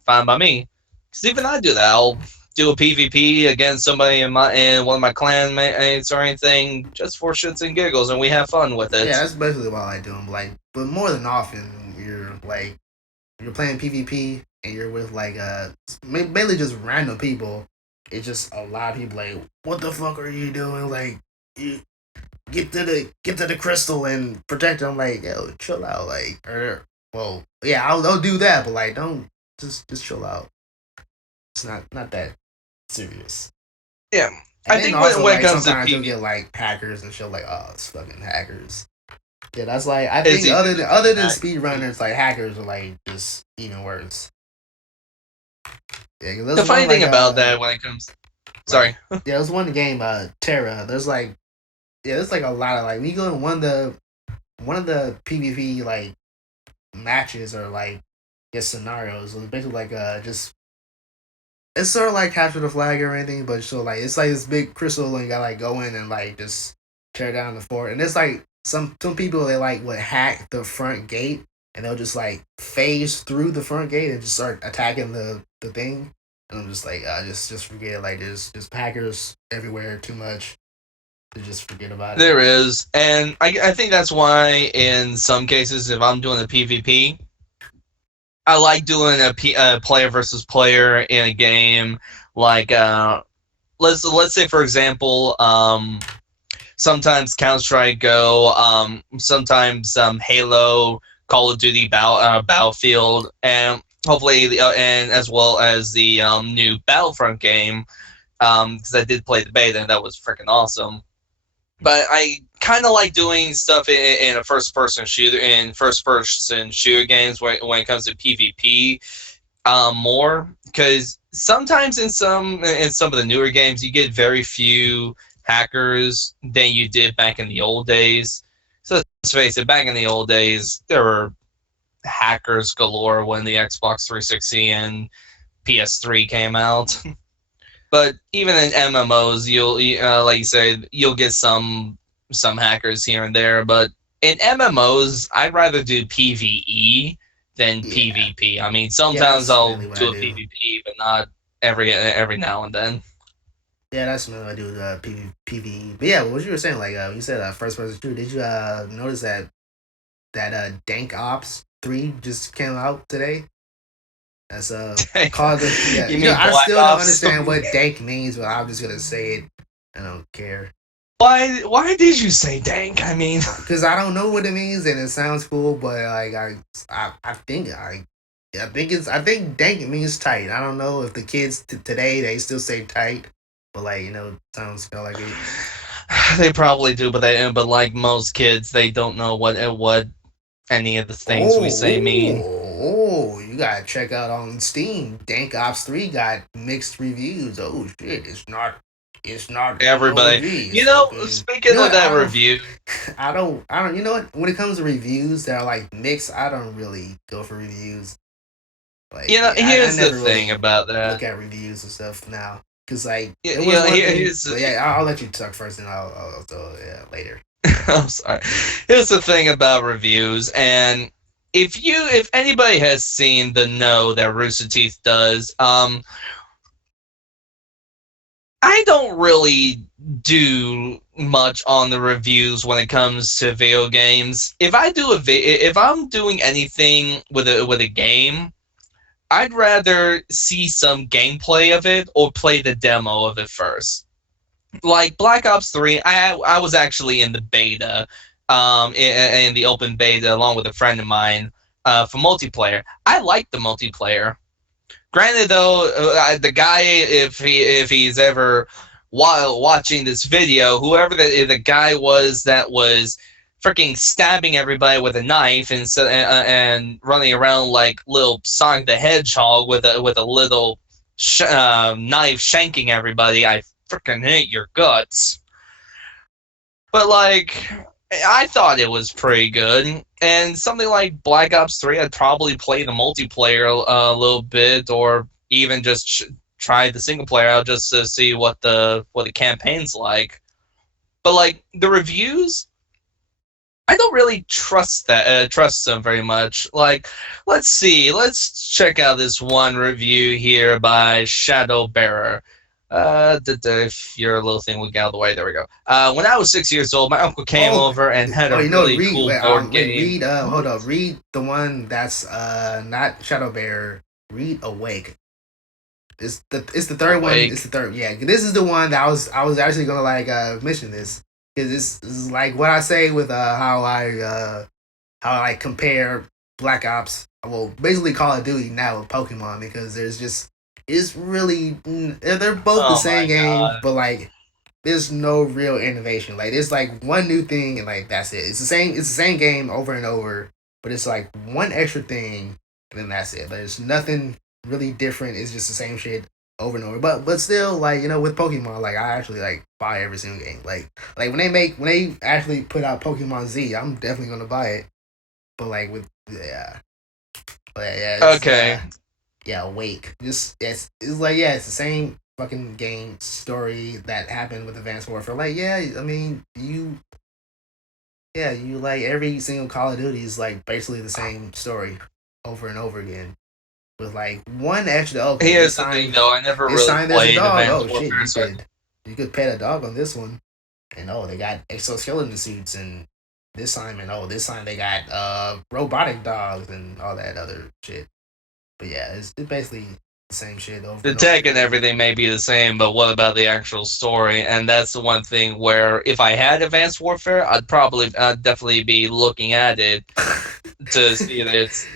fine by me. Because even I do that. I'll do a PvP against somebody in one of my clan mates or anything, just for shits and giggles, and we have fun with Yeah, it. that's basically what I do. I'm like, but more than often you're playing PvP and you're with like mainly just random people. It's just a lot of people like, what the fuck are you doing? Like you get to the crystal and protect them. Like, yo, chill out. Like, well, yeah, I'll do that, but like, don't just chill out. It's not that serious. Yeah, And I then think when also when it like comes to sometimes you'll PvP, get like hackers and shit. Like, oh, it's fucking hackers. Yeah, that's like I it's think easy to other find than that. speedrunners, like hackers are like just even worse. Yeah, 'cause The there's one funny thing about that when it comes, like sorry, yeah, there's one game Terra. There's like yeah, there's like a lot of like when you go to one of the PvP like matches or like just scenarios. It's basically like just it's sort of like capture the flag or anything, but so like it's like this big crystal and you gotta like go in and like just tear down the fort. And it's like some people they like would hack the front gate and they'll just like phase through the front gate and just start attacking the thing. And I'm just like just forget like there's just hackers everywhere too much to just forget about it. there is, and I think that's why in some cases, if I'm doing a PvP, I like doing a player versus player in a game. Like let's say for example, sometimes Counter Strike Go, sometimes Halo, Call of Duty Battlefield, and hopefully and as well as the new Battlefront game. Because I did play the beta and that was freaking awesome. But I kind of like doing stuff in a first person shooter games when it comes to PvP more because sometimes in some of the newer games you get very few hackers than you did back in the old days. So let's face it, back in the old days there were hackers galore when the Xbox 360 and PS3 came out. But even in MMOs, you'll like you said, you'll get some hackers here and there. But in MMOs, I'd rather do PVE than Yeah, PvP. I mean, yeah, sometimes that's I'll mainly what I do a do. PvP, but not every now and then. Yeah, that's what I do with PvE. But yeah, what you were saying, like you said, first person shooter. Did you notice that Dank Ops 3 just came out today? That's called the yeah. You You know, mean I Black still don't Ops understand 3? what dank means, but I'm just gonna say it. I don't care Why did you say dank? I mean, because I don't know what it means and it sounds cool, but like I think I think dank means tight. I don't know if the kids today they still say tight, but like sounds kind of like it. they probably do, but like most kids, they don't know what any of the things we say mean. You gotta check out on Steam. Dank Ops 3 got mixed reviews. Oh shit, it's not an Everybody, OG. you It's know, fucking speaking of I that don't review, you know what? When it comes to reviews that are like mixed, I don't really go for reviews. Like I here's the never thing really about that. look at reviews and stuff now. Cause like You, it you was know, one thing, here's but yeah, I'll let you talk first, and I'll yeah, later. I'm sorry. Here's the thing about reviews, and if anybody has seen the No that Rooster Teeth does, I don't really do much on the reviews when it comes to video games. If I'm doing anything with a game, I'd rather see some gameplay of it or play the demo of it first. Like Black Ops 3, I was actually in the beta, in the open beta along with a friend of mine, for multiplayer. I like the multiplayer. Granted, though, the guy, if he's ever while watching this video, whoever the guy was that was freaking stabbing everybody with a knife and running around like little Sonic the Hedgehog with a little knife shanking everybody, I freaking hate your guts. But like, I thought it was pretty good. And something like Black Ops 3, I'd probably play the multiplayer a little bit, or even just try the single player out just to see what the campaign's like. But like the reviews, I don't really trust them very much. Like, let's see, let's check out this one review here by Shadow Bearer. If your little thing would get out of the way, there we go. When I was 6 years old, my uncle came Oh, over and had a really read cool board game. read hold up, read the one that's not Shadowbearer. Read Awake. It's the third one. It's Awake. the third. Yeah, this is the one that I was actually gonna like mention this because this is like what I say with how I like compare Black Ops. Well, basically Call of Duty now with Pokemon because there's just it's really they're both the Oh same my game, god. but like there's no real innovation. Like there's like one new thing and like that's it. It's the same game over and over, but it's like one extra thing and then that's it. There's nothing really different. It's just the same shit over and over. But still like, with Pokemon, like I actually like buy every single game. Like when they actually put out Pokemon Z, I'm definitely gonna buy it. But like with yeah. But yeah, it's Okay. yeah, Wake. Just it's like yeah, it's the same fucking game story that happened with Advanced Warfare. Like yeah, I mean you like every single Call of Duty is like basically the same story over and over again with like one extra. Okay, Here's the thing, though. I never this really time there's a played dog. Advanced Oh shit, Warfare, so you could pet a dog on this one, and oh they got exoskeleton suits and. This time they got robotic dogs and all that other shit. But yeah, it's basically the same shit over the and over tech and again. everything may be the same, but what about the actual story? And that's the one thing where if I had Advanced Warfare, I'd definitely be looking at it to see that it's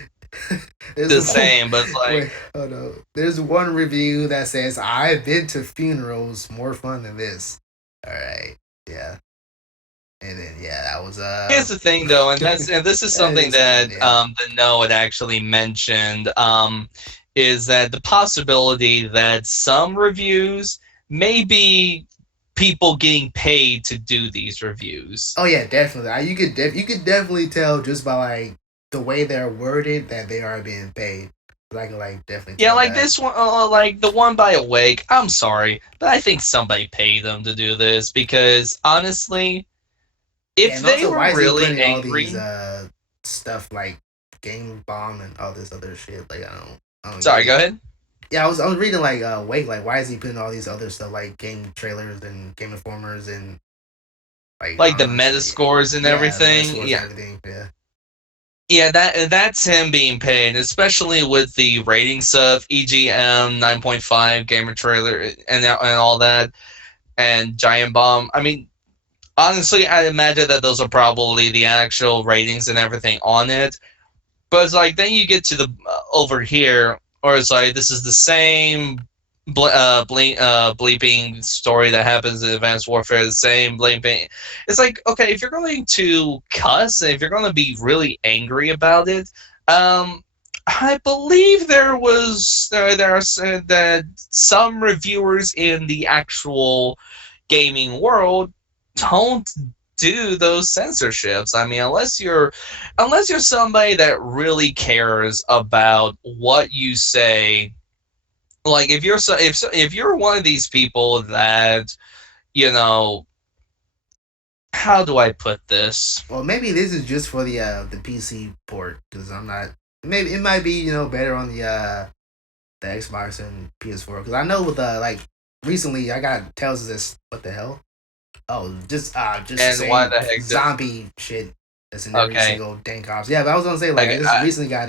There's the one. same. But it's like, Wait, hold on. There's one review that says I've been to funerals more fun than this. All right, yeah, and then yeah, that was here's the thing, though, and this is that something is fun. that Yeah, the Noah had actually mentioned, is that the possibility that some reviews may be people getting paid to do these reviews. oh yeah, definitely. You could definitely tell just by like the way they're worded that they are being paid. I can like definitely Yeah, tell like that. this one, like the one by Awake. I'm sorry, but I think somebody paid them to do this because honestly, Yeah, if and they also were why is he really putting all these angry, stuff like game bomb and all this other shit? Like I don't get sorry, it. go ahead. Yeah, I was reading like wait, like why is he putting all these other stuff like game trailers and Game Informers and like Like the meta honestly, scores and yeah, meta everything. scores and Yeah, everything. Yeah. yeah, that's him being paid, especially with the rating stuff, EGM 9.5 gamer trailer and all that, and Giant Bomb. I mean, honestly, I imagine that those are probably the actual ratings and everything on it. But it's like then you get to the over here, or it's like this is the same bleeping story that happens in Advanced Warfare. The same bleeping. It's like okay, if you're going to cuss, if you're going to be really angry about it, I believe there are that some reviewers in the actual gaming world don't do those censorships. I mean, unless you're somebody that really cares about what you say. Like if you're one of these people that you know, how do I put this? Well, maybe this is just for the PC port because I'm not. Maybe it might be better on the Xbox and PS4 because I know with like recently I got tells us this what the hell. Oh, just the And why same the heck? zombie shit that's in every Okay, single dang cops. Yeah, but I was gonna say like I okay, just recently got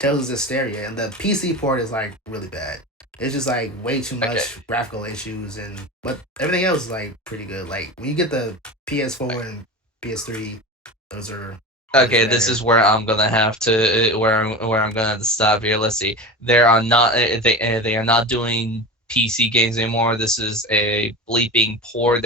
Tales of Hysteria and the PC port is like really bad. It's just like way too okay. much graphical issues and but everything else is like pretty good. Like when you get the PS4 and PS3, those are much Okay, this better. is where I'm gonna have to where I'm gonna have to stop here. Let's see. There are not they are not doing PC games anymore. This is a bleeping port.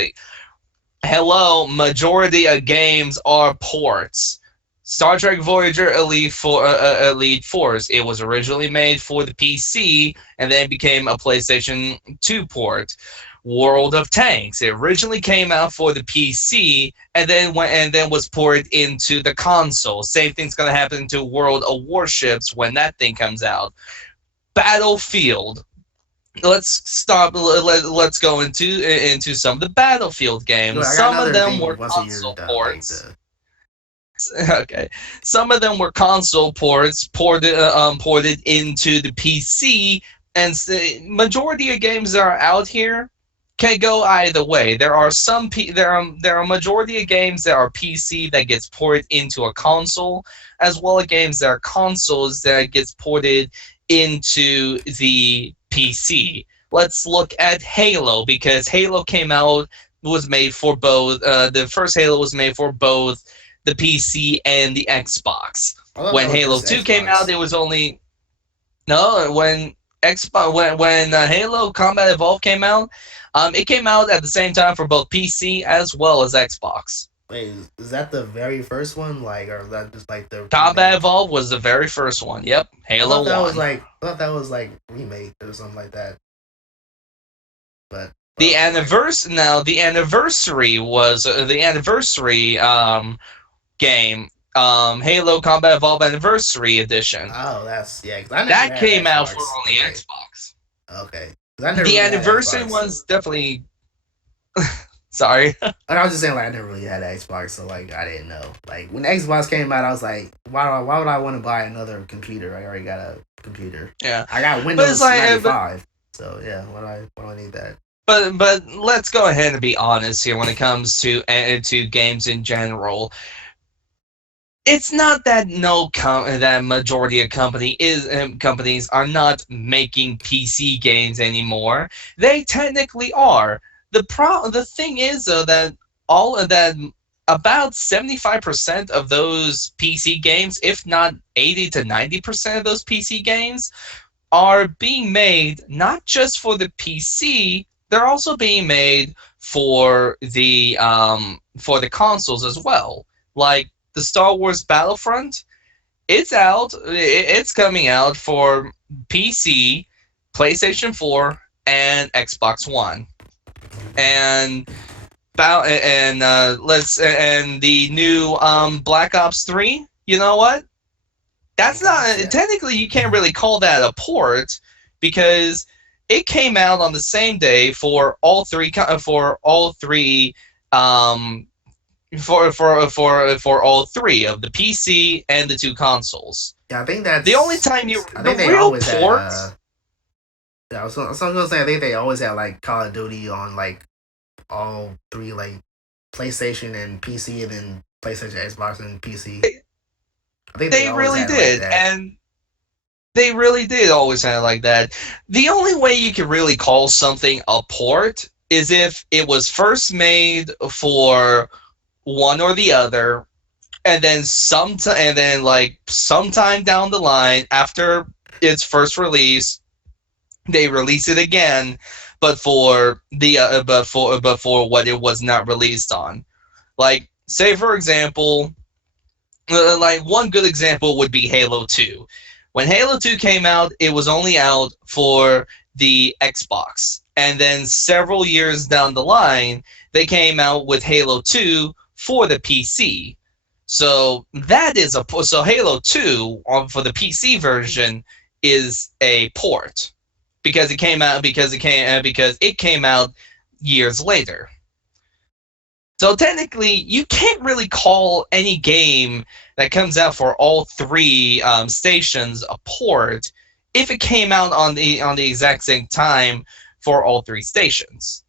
Hello, majority of games are ports. Star Trek Voyager Elite Force. It was originally made for the PC and then became a PlayStation 2 port. World of Tanks. It originally came out for the PC and then was ported into the console. Same thing's gonna happen to World of Warships when that thing comes out. Battlefield. Let's go into some of the Battlefield Look, games. I got Some of another them thing were once a year console done like ports. the Okay, some of them were console ports ported into the PC, and majority of games that are out here can go either way. There are majority of games that are PC that gets ported into a console, as well as games that are consoles that gets ported into the PC. Let's look at Halo because Halo came out was made for both. The first Halo was made for both the PC and the Xbox. I thought that When was Halo just 2 came out, Xbox. it was only no. When Xbox when Halo Combat Evolved came out, it came out at the same time for both PC as well as Xbox. Wait, is that the very first one? Like, or is that just like the Combat remake? Evolved was the very first one. Yep, Halo 1. I thought that was like remake or something like that. But The okay, like anniversary now the anniversary was the anniversary game, Halo Combat Evolved Anniversary Edition. oh, that's yeah. Cause I never That had an came out for Xbox. only Okay, Xbox. okay. Cause I never The really had an anniversary Xbox. one's definitely sorry. And I was just saying like I never really had an Xbox, so like I didn't know. Like when Xbox came out, I was like, why would I want to buy another computer? I already got a computer. Yeah, I got but it's Windows like, ninety five. So yeah, why do I need that? but let's go ahead and be honest here when it comes to games in general. It's not that that majority of companies are not making PC games anymore. They technically are. The thing is though that all of that about 75% of those PC games, if not 80 to 90% of those PC games are being made not just for the PC, they're also being made for the consoles as well. Like the Star Wars Battlefront, it's out. It's coming out for PC, PlayStation 4, and Xbox One. And and the new Black Ops 3. You know what? That's Black not Ops, yeah. technically you can't really call that a port because it came out on the same day um for all three of the PC and the two consoles. Yeah, I think The only that's. time you I the think they real always had port Yeah, so I was gonna say I think they always had like Call of Duty on like all three like PlayStation and PC, and then PlayStation, Xbox, and PC. They, I think they they always really had it like did, that. and they really did always have it like that. The only way you can really call something a port is if it was first made for one or the other, and then sometime down the line after its first release, they release it again, but for what it was not released on. Like, say for example, like one good example would be Halo 2. When Halo 2 came out, it was only out for the Xbox. And then several years down the line, they came out with Halo 2 for the PC. So Halo 2 for the PC version is a port because it came out years later. So technically, you can't really call any game that comes out for all three stations a port if it came out on the exact same time for all three stations.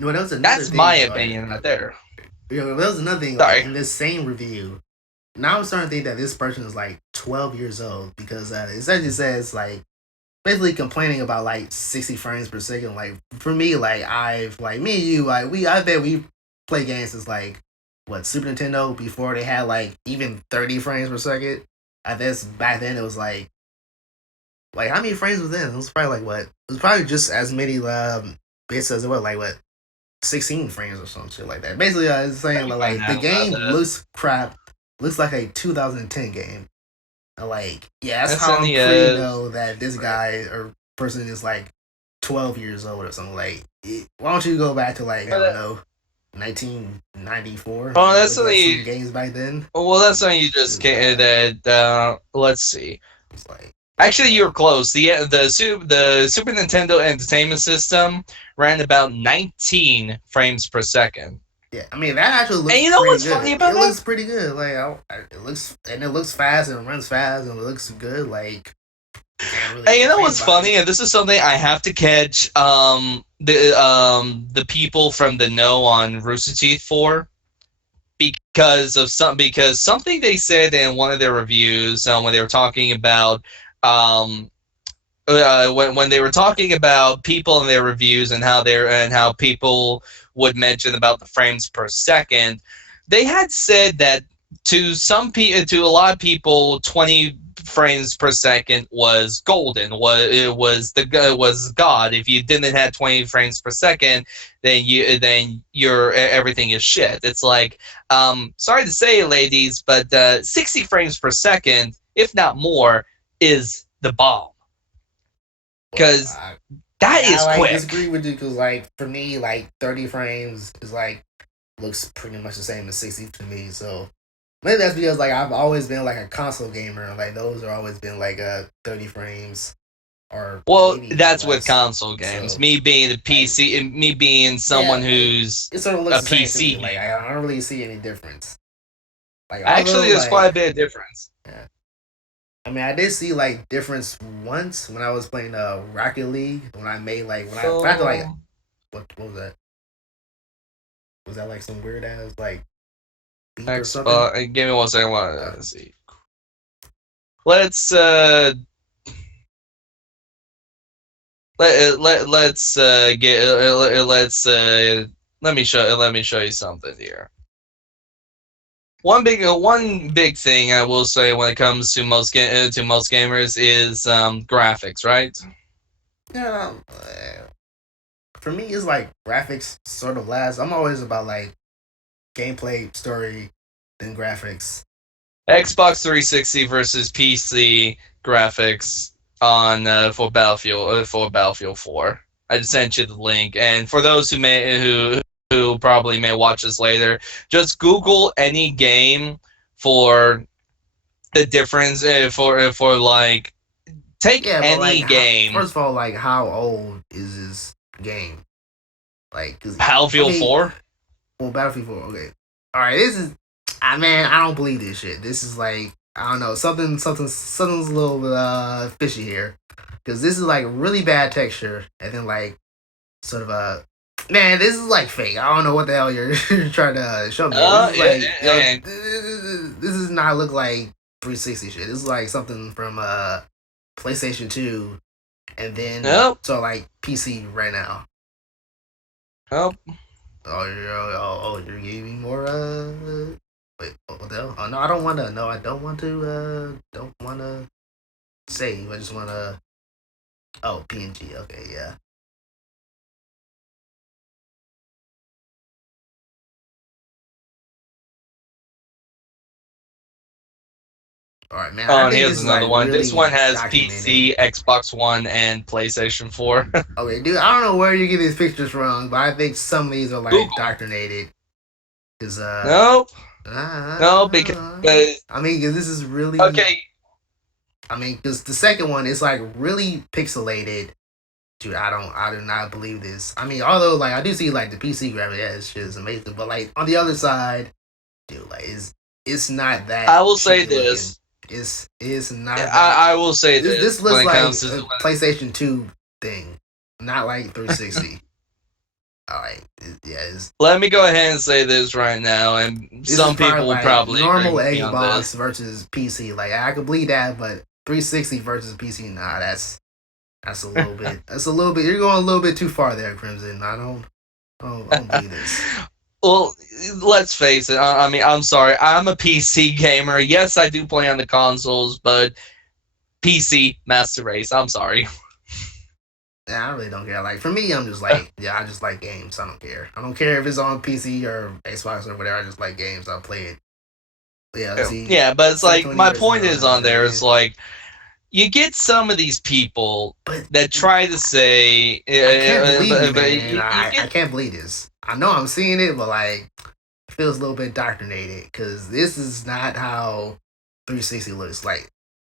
You know, that was another That's my thing. opinion right there. You know, that was another thing. Like Sorry. in this same review, now I'm starting to think that this person is like 12 years old because it essentially says like basically complaining about like 60 frames per second. Like for me, like I've like me and you, like I bet we play games since like what Super Nintendo before they had like even 30 frames per second. I guess back then it was like how many frames was then? It was probably like what? It was probably just as many bits as it was like what 16 frames or some shit like that. Basically, I was saying like the game looks crap, looks like a 2010 game. Like, yeah, that's That's how in I'm the pretty know that this guy or person is like 12 years old or something. Like, why don't you go back to like, I don't know, 1994 Oh, and that's look at something. some games back then? Well, that's something you just It's can't. bad. Let's see. It's like, Actually, you were close. The Super Nintendo Entertainment System ran about 19 frames per second. yeah, I mean, that actually And looks you know pretty what's funny good. about It that? looks pretty good. Like, it looks fast and it runs fast and it looks good. Like, you can't really And you know complain what's about it. funny? And this is something I have to catch the people from the know on Rooster Teeth for because something they said in one of their reviews when they were talking about um, when they were talking about people in their reviews and how people would mention about the frames per second, they had said that to a lot of people, 20 frames per second was golden. Was God. If you didn't have 20 frames per second, then your everything is shit. It's like, sorry to say, ladies, but 60 frames per second, if not more, is the bomb Well, because that I is like quick. disagree with you because like for me like 30 frames is like looks pretty much the same as 60 to me. So maybe that's because like I've always been like a console gamer. Like those are always been like 30 frames or Well, maybe even that's with less. console games. So Me being a like PC, me being someone yeah, who's it sort of looks a the same to me. PC Like gamer. I don't really see any difference. Like Actually, although there's quite a like bit of difference. yeah, I mean I did see like difference once when I was playing Rocket League when I made like when I tried to like So, what was that? Was that like some weird ass like beat or something? Xbox. Give me one second. Uh, Let's see. Let's let's get let's let me show you something here. One big thing I will say when it comes to to most gamers is graphics, right? yeah, for me, it's like graphics sort of last. I'm always about like gameplay, story, then graphics. Xbox 360 versus PC graphics on for Battlefield 4. I just sent you the link, and for those who probably may watch this later, just Google any game for the difference for like take Yeah, but like, any game first of all, like, how old is this game? Like, cause I Battlefield mean, 4. well, Battlefield 4. Okay, all right, this is. I man, I don't believe this shit. This is like I don't know, something's a little fishy here, because this is like really bad texture, and then like sort of man, this is like fake. I don't know what the hell you're trying to show me. This is like, this does not look like 360 shit. This is like something from PlayStation 2, and then Nope. so like PC right now. Nope. You're giving me more. Wait, what the hell? Oh no, I don't want to. No, I don't want to. Don't want to save. I just want to. Oh, PNG. Okay, yeah. All right, man. Oh, I and think this here's is another like one. This really one has documented. PC, Xbox One, and PlayStation 4. Okay, dude. I don't know where you get these pictures from, but I think some of these are like Google. doctrinated. Cause Nope. No, because I mean, cause this is really. okay. I mean, cause the second one is like really pixelated. Dude, I do not believe this. I mean, although like I do see like the PC graphics, yeah, this shit is amazing. But like on the other side, dude, like it's not that I will say cheapy looking. this. It's not that. I will say This this looks when it like comes to a PlayStation 2 thing, not like 360. All right, yeah, let me go ahead and say this right now, and this is some probably people will like probably agree normal with me on Xbox this. versus PC. Like I could believe that, but 360 versus PC, nah, that's a little bit. That's a little bit. You're going a little bit too far there, Crimson. I don't believe this. Well, let's face it. I mean, I'm sorry. I'm a PC gamer. Yes, I do play on the consoles, but PC Master Race. I'm sorry. Yeah, I really don't care. Like for me, I'm just like, yeah, I just like games. I don't care. I don't care if it's on PC or Xbox or whatever. I just like games. I'll play it. But yeah, let's see. Yeah, but it's like 720 my versus point is on there is 720. like you get some of these people But that try to say, I can't believe you, but man. you I get can't believe this. I know I'm seeing it, but like, it feels a little bit indoctrinated because this is not how 360 looks. Like,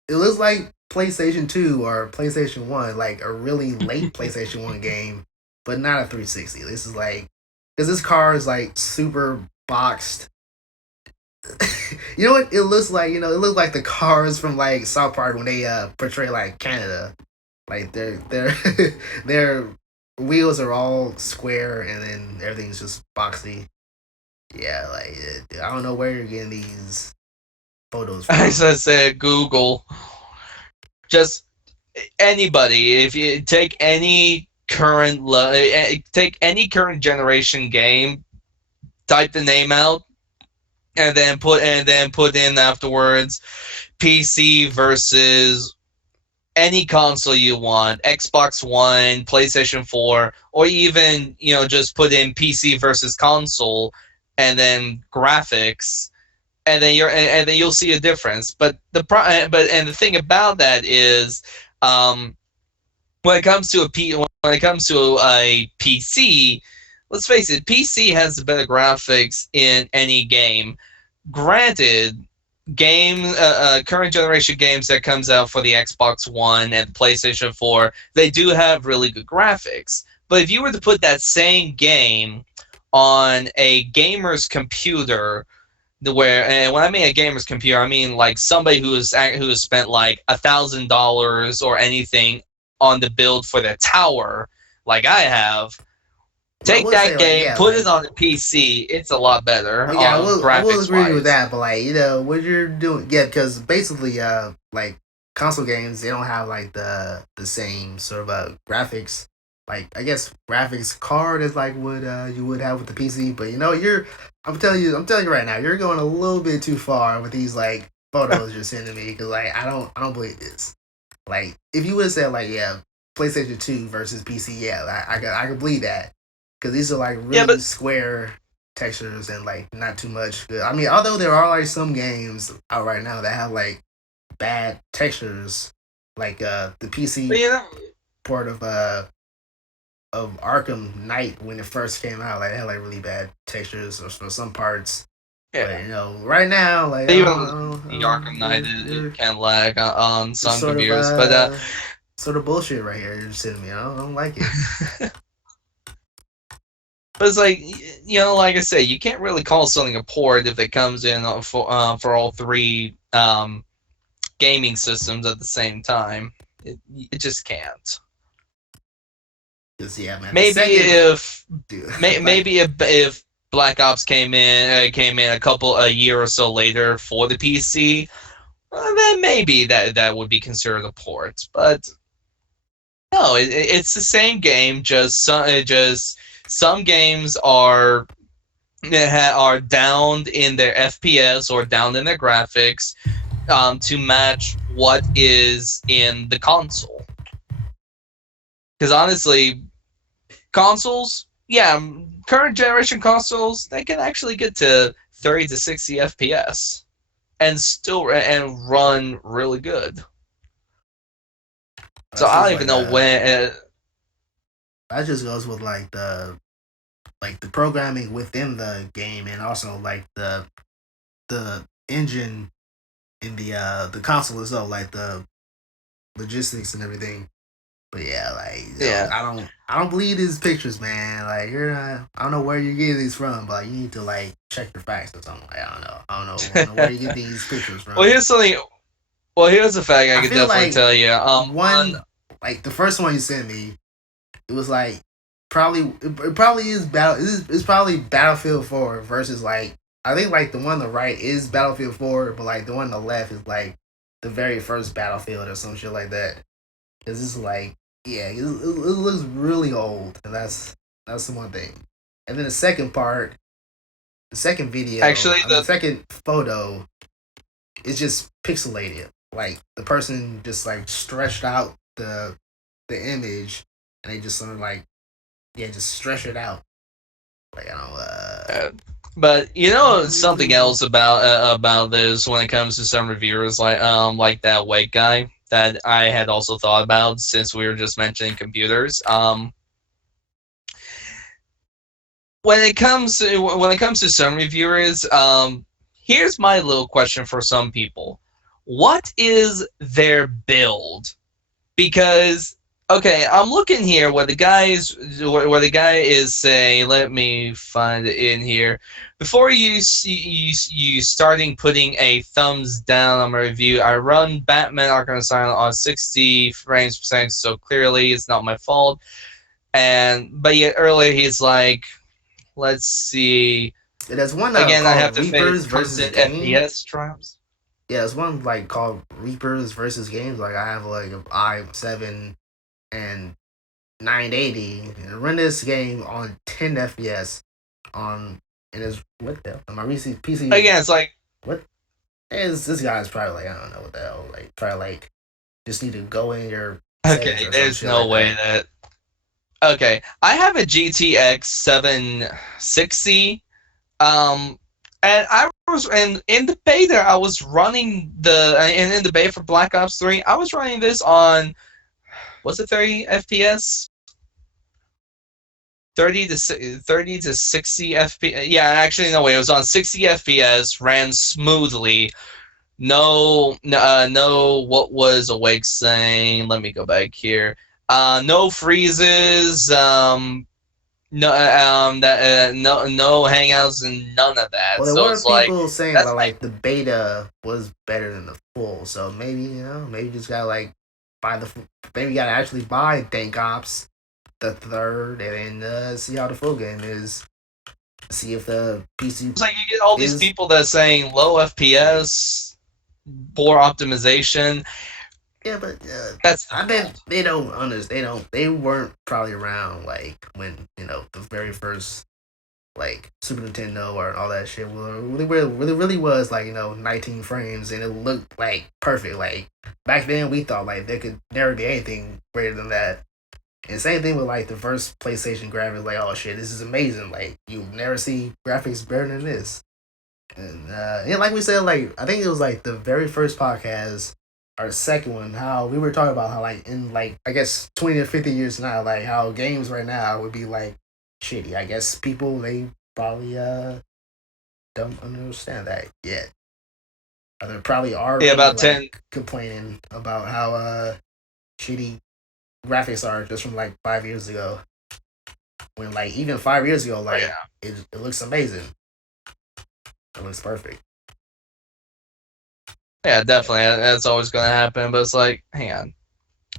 it looks like PlayStation 2 or PlayStation 1, like a really late PlayStation 1 game, but not a 360. This is like, because this car is like super boxed. You know what it looks like? You know, it looks like the cars from like South Park when they portray like Canada. Like their their wheels are all square and then everything's just boxy. Yeah, like I don't know where you're getting these photos as from. I said, Google. Just anybody. If you take any take any current generation game, type the name out, and then put in afterwards PC versus any console you want, Xbox One, PlayStation 4, or even, just put in PC versus console and then graphics, and then you'll see a difference. But the thing about that is, um, when it comes to a PC, let's face it, PC has the better graphics in any game. Granted, current generation games that comes out for the Xbox One and PlayStation 4, they do have really good graphics. But if you were to put that same game on a gamer's computer, and when I mean a gamer's computer, I mean like somebody who has spent like $1,000 or anything on the build for their tower, like I have. Well, I Take would say that like game, yeah, put it like on the PC. It's a lot better okay, on I will graphics agree with wise. that, but like you know what you're doing, yeah, because basically like console games they don't have like the same sort of graphics. Like I guess graphics card is like what you would have with the PC, but you know I'm telling you right now, you're going a little bit too far with these like photos you're sending me because like I don't believe this. Like if you would have said like yeah PlayStation 2 versus PC, yeah I could believe that because these are like Yeah, really but square textures and like not too much good. I mean, although there are like some games out right now that have like bad textures, like the PC you know, port of Arkham Knight when it first came out, like it had like really bad textures or for some parts. But yeah. you know, right now, like Even the Arkham Knight, it you're can lag on just some computers, but sort of bullshit right here. You're just sitting me. I don't like it. but it's like, like I say, you can't really call something a port if it comes in for all three. gaming systems at the same time. It just can't. Cause yeah, man, the Maybe second, if dude, like, maybe if Black Ops came in a year or so later for the PC, then maybe that would be considered a port. But no, it's the same game. Just some games are down in their FPS or down in their graphics to match what is in the console. Because honestly, consoles, yeah, current generation consoles, they can actually get to 30 to 60 FPS and still and run really good. So that's I just don't even like know when. that just goes with like the programming within the game, and also like the engine in the console itself, like the logistics and everything. But yeah, like, Yeah. I don't believe these pictures, man. Like, you're not, I don't know where you're getting these from, but you need to like check your facts or something. Like, I don't know where you get these pictures well, from. here's something. Well, here's a fact I I could feel definitely like tell you. One. one, like the first one you sent me, it was like probably it probably is it's probably Battlefield 4 versus like, I think like the one on the right is Battlefield 4, but like the one on the left is like the very first Battlefield or some shit like that. Cause it's like, yeah, it looks really old, and that's the one thing. And then the second part, the second video, Actually, I mean, the the second photo is just pixelated. Like the person just like stretched out the image, and they just sort of like, yeah, just stretch it out. Like, I don't uh, but you know something else about this when it comes to some reviewers like that white guy that I had also thought about since we were just mentioning computers. When it comes to some reviewers, here's my little question for some people: what is their build? Because okay, I'm looking here where the guy is saying. Let me find it in here. Before you starting putting a thumbs down on my review, I run Batman Arkham Asylum on 60 frames per second, so clearly it's not my fault. And but yet earlier he's like, let's see. yeah, there's one Again, I have called to face Reapers versus constant Game. FPS drops. Yeah, there's one like called Reapers versus Games. Like, I have like an i7 and 980 and run this game on 10 FPS on, and it's what the my recent PC is Again, it's like what is this guy's probably like, I don't know what the hell, like probably like just need to go in your settings okay, or some there's shit no like way that. that okay, I have a GTX 760. Um, and I was and in the beta, I was running the and in the beta for Black Ops 3, I was running this on was it 30 FPS? 30 to 60 FPS. Yeah, actually no way. It was on 60 FPS, ran smoothly. No. What was Awake saying? Let me go back here. No freezes. No hangouts and none of that. Well, there So were it's like people saying that that's like the beta was better than the full, so maybe, maybe you just gotta like buy maybe you gotta actually buy Dank Ops the third, and then see how the full game is. See if the PC it's like you get all these is. people that saying low FPS, poor optimization. Yeah, but That's the I bet fault. they don't understand. They weren't probably around like when the very first like Super Nintendo or all that shit really was like 19 frames, and it looked like perfect. Like back then, we thought like there could never be anything greater than that. And same thing with like the first PlayStation graphics. Like, oh shit, this is amazing. Like you never see graphics better than this. And yeah, like we said, like I think it was like the very first podcast or the second one, how we were talking about how like in like I guess 20 to 50 years now, like how games right now would be like shitty. I guess people, they probably don't understand that yet. Or they probably Yeah, already about like 10. complaining about how shitty graphics are just from like 5 years ago. When like even 5 years ago, Oh like yeah. it looks amazing. It looks perfect. Yeah, definitely. That's always going to happen. But it's like, hang on.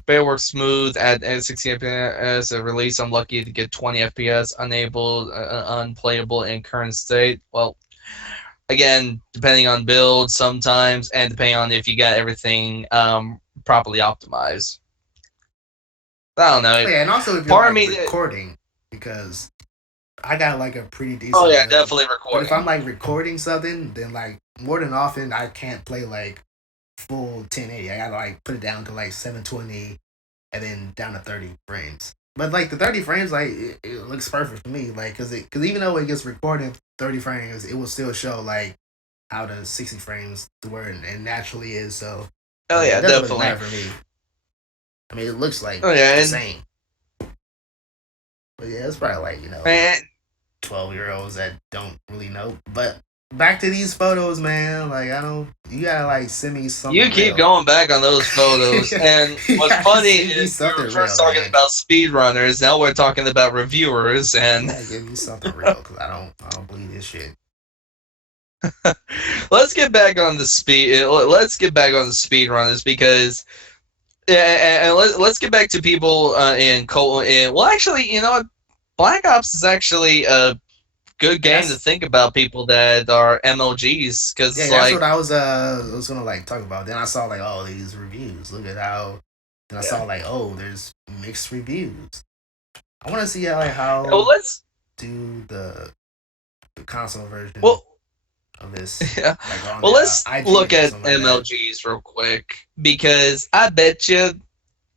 Bear works smooth at 60 FPS. A release, I'm lucky to get 20 FPS. Unable, unplayable in current state. Well, again, depending on build sometimes, and depending on if you got everything properly optimized. I don't know. Yeah, and also if you're Part of like me. recording, because I got like a pretty Oh decent yeah, build. definitely But if I'm recording. like recording something, then like more than often I can't play like full 1080. I gotta like put it down to like 720 and then down to 30 frames. But like the 30 frames, like it looks perfect for me. Like, cause even though it gets recorded 30 frames, it will still show like how the 60 frames to where it naturally is. So I Oh mean, it yeah, doesn't really definitely. matter for me. I mean, it looks like Oh yeah, the and same. But yeah, it's probably like man, 12-year-olds that don't really know. But back to these photos, man. Like I don't. You gotta like send me you something keep real. going back on those photos. And You what's gotta funny send me is we were something first real, talking man. about speedrunners. Now we're talking about reviewers. You And gotta give me something real, cause I don't believe this shit. let's get back on the speed. Let's get back on the speedrunners because. Yeah, and let's get back to people in Cold. Well, actually, you know what? Black Ops is actually a good And game to that's think about people that are MLGs yeah, because, that's what like, I was gonna like talk about. Then I saw like all these reviews. Look at how. Then I yeah. saw like there's mixed reviews. I want to see how like Well, how let's. do the console version Well, of this yeah. like on Well, the let's look IGN or at something like that. MLGs real quick because I bet you,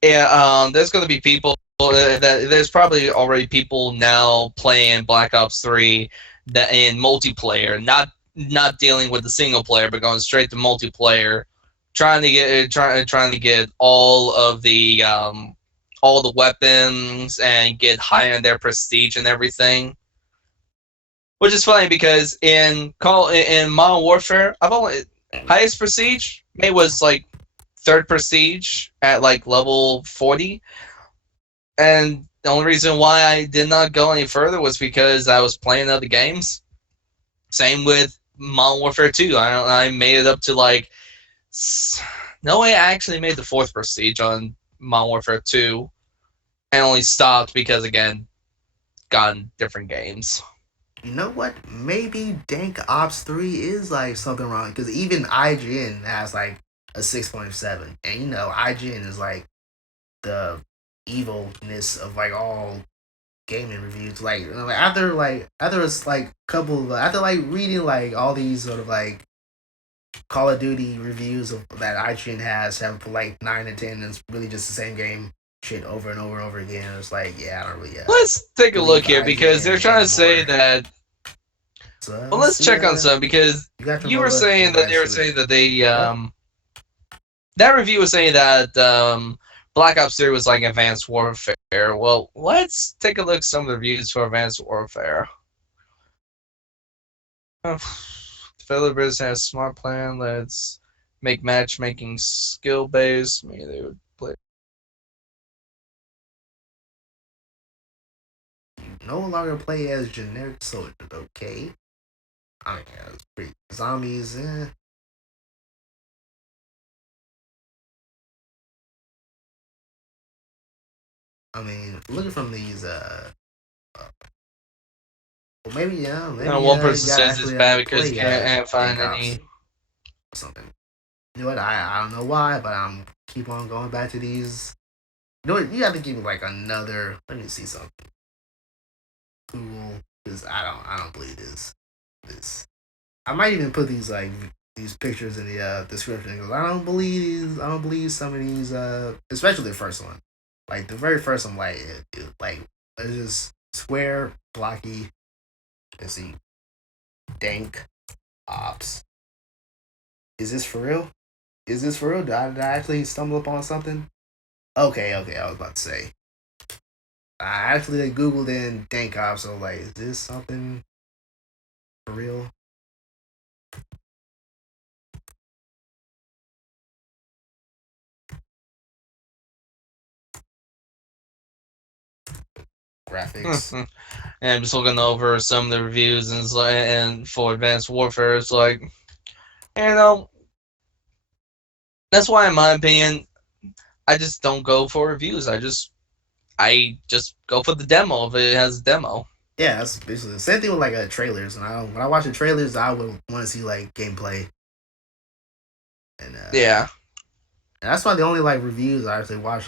yeah, there's going to be people that there's probably already people now playing Black Ops 3 that in multiplayer, not dealing with the single player, but going straight to multiplayer, trying to get all the weapons and get higher in their prestige and everything. Which is funny because in Modern Warfare, I've only highest prestige maybe was like third prestige at like level 40, and the only reason why I did not go any further was because I was playing other games. Same with Modern Warfare 2. I made it up to like no way. I actually made the fourth prestige on Modern Warfare 2 and only stopped because again got in different games. You know what? Maybe Dank Ops 3 is like something wrong because even IGN has like a 6.7, and IGN is like the evilness of like all gaming reviews. Like, after it's like couple of, after like reading like all these sort of like Call of Duty reviews that IGN has have for like 9 and 10, and it's really just the same game shit over and over and over again. It's like, yeah, I don't really Let's take a look believe here because they're IGN trying to say anymore. that. So Well, let's let's see. check on some because You got your you were MOBA saying that they invite were you saying in. that they What? that review was saying that Black Ops 3 was like Advanced Warfare. Well, let's take a look at some of the reviews for Advanced Warfare. Developers have a smart plan. Let's make matchmaking skill based. Maybe they would play. No longer play as generic soldiers. Okay. I mean, yeah, it's pretty zombies. I mean, looking from these, well, maybe yeah, maybe One you person gotta says it's actually bad because you play as can't find Dank Ops any. or something. You know what? I don't know why, but I'm keep on going back to these. You know what? You have to give me like another. Let me see something cool because I don't believe this. I might even put these like these pictures in the description because I don't believe some of these especially the first one. Like the very first one, like like it's just square blocky. Let's see, dank ops. Is this for real? Is this for real? Did I actually stumble upon something? Okay, okay. I was about to say. I actually like, Googled in dank ops. So like, is this something for real? Graphics. And I'm just looking over some of the reviews and for Advanced Warfare, it's like you know That's why, in my opinion, I just don't go for reviews. I just go for the demo if it has a demo. Yeah, that's basically the same thing with like trailers. And when I watch the trailers, I would want to see like gameplay, and Yeah. and that's why the only like reviews I actually watch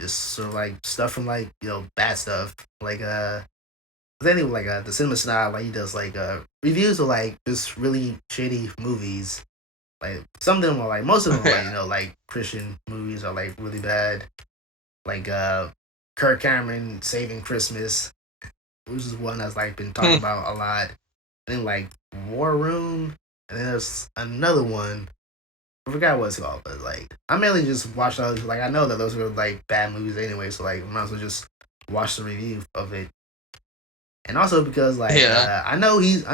just sort of like stuff from like bad stuff like I think like the cinema snob like he does like reviews of like just really shitty movies. Like some of them are like most of them are like Yeah. like Christian movies are like really bad. Like Kirk Cameron Saving Christmas, which is one that's like been talked about a lot. And then like War Room, and then there's another one. I forgot what it's called, but like I mainly just watch those. Like I know that those are like bad movies anyway, so like might as well just watch the review of it. And also because like Yeah. I know he's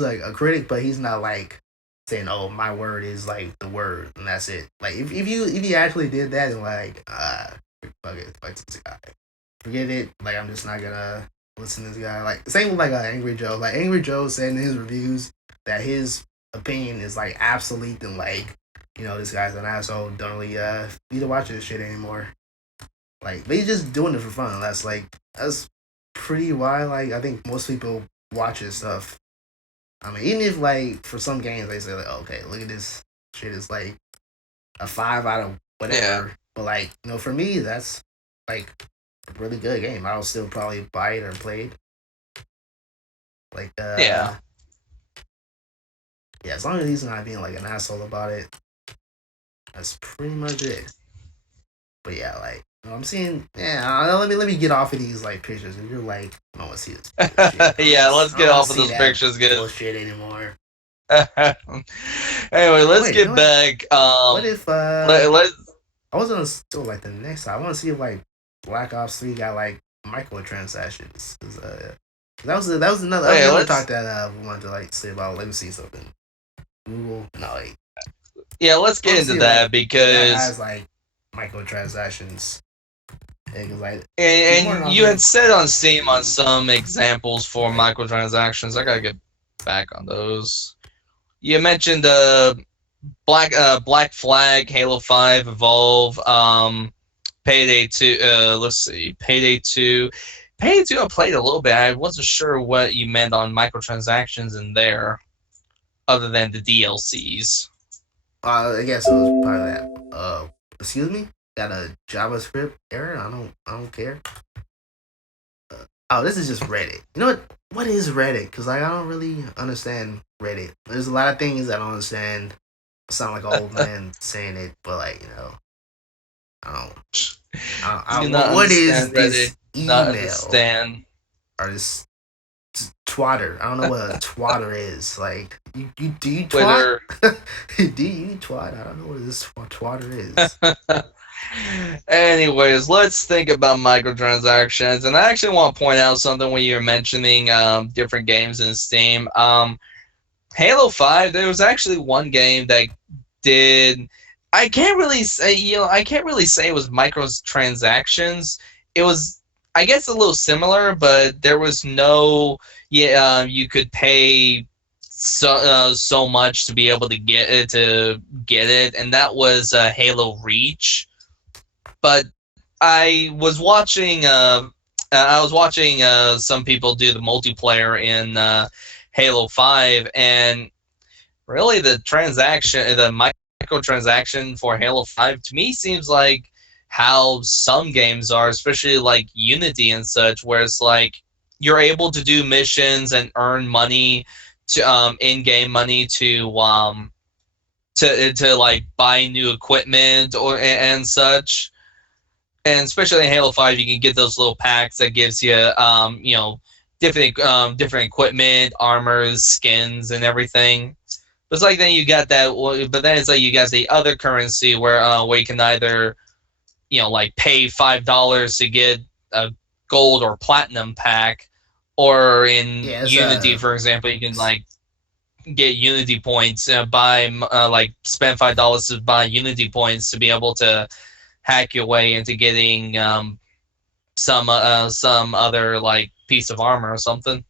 like a critic, but he's not like saying, "Oh, my word is like the word," and that's it. Like if you actually did that, and like fuck this guy, forget it. Like I'm just not gonna listen to this guy. Like same with like Angry Joe. Like Angry Joe said in his reviews that his opinion is like obsolete and like this guy's an asshole. Don't really need to watch this shit anymore. Like they just doing it for fun. That's pretty why like I think most people watch this stuff. I mean, even if like for some games they say like, okay, look at this shit is like a 5 out of Yeah. whatever. But like for me that's like a really good game. I'll still probably buy it or play it. Like Yeah. yeah, as long as he's not being like an asshole about it, that's pretty much it. But yeah, like I'm seeing. Yeah, let me get off of these like pictures. If you're like, I don't want to see this bullshit. Yeah. Let's I don't get want to off of see those that pictures, good. bullshit anymore. Anyway, let's Wait, you know get what? back. What if Let I was gonna still like the next time? I want to see if like Black Ops 3 got like microtransactions. 'Cause, that was okay. another talk Let's that we wanted to like say about. Let me see something. Google. No, wait. yeah. Let's I get want to into see like that if that because has like microtransactions. Yeah, cause like more than and you often. had said on Steam on some examples for microtransactions. I gotta get back on those. You mentioned Black Flag, Halo 5, Evolve, Payday 2. Let's see, Payday 2. Payday 2, I played a little bit. I wasn't sure what you meant on microtransactions in there, other than the DLCs. I guess it was part of that. Excuse me. Got a JavaScript error. I don't care. Oh, this is just Reddit. You know what? What is Reddit? Because like I don't really understand Reddit. There's a lot of things I don't understand. I sound like an old man saying it, but like I don't. Do not What is understand Reddit. this Do not email understand. or this twatter? I don't know what a twatter is. Like you do you twat? Twitter. Do you twat? I don't know what this twatter is. Anyways, let's think about microtransactions. And I actually want to point out something when you're mentioning different games in Steam. Halo 5, there was actually one game that did. I can't really say, I can't really say it was microtransactions. It was, I guess, a little similar, but there was no, yeah, you could pay so much to be able to get it, and that was Halo Reach. But I was watching some people do the multiplayer in Halo 5, and really the microtransaction for Halo 5 to me seems like how some games are, especially like Unity and such, where it's like you're able to do missions and earn money to in-game money to like buy new equipment and such. And especially in Halo 5, you can get those little packs that gives you different equipment, armors, skins, and everything. But it's like then you got that, but then it's like you got the other currency where you can either like pay $5 to get a gold or platinum pack, or in Yeah, it's Unity, for example, you can like get Unity points, buy like spend $5 to buy Unity points to be able to hack your way into getting some other like piece of armor or something.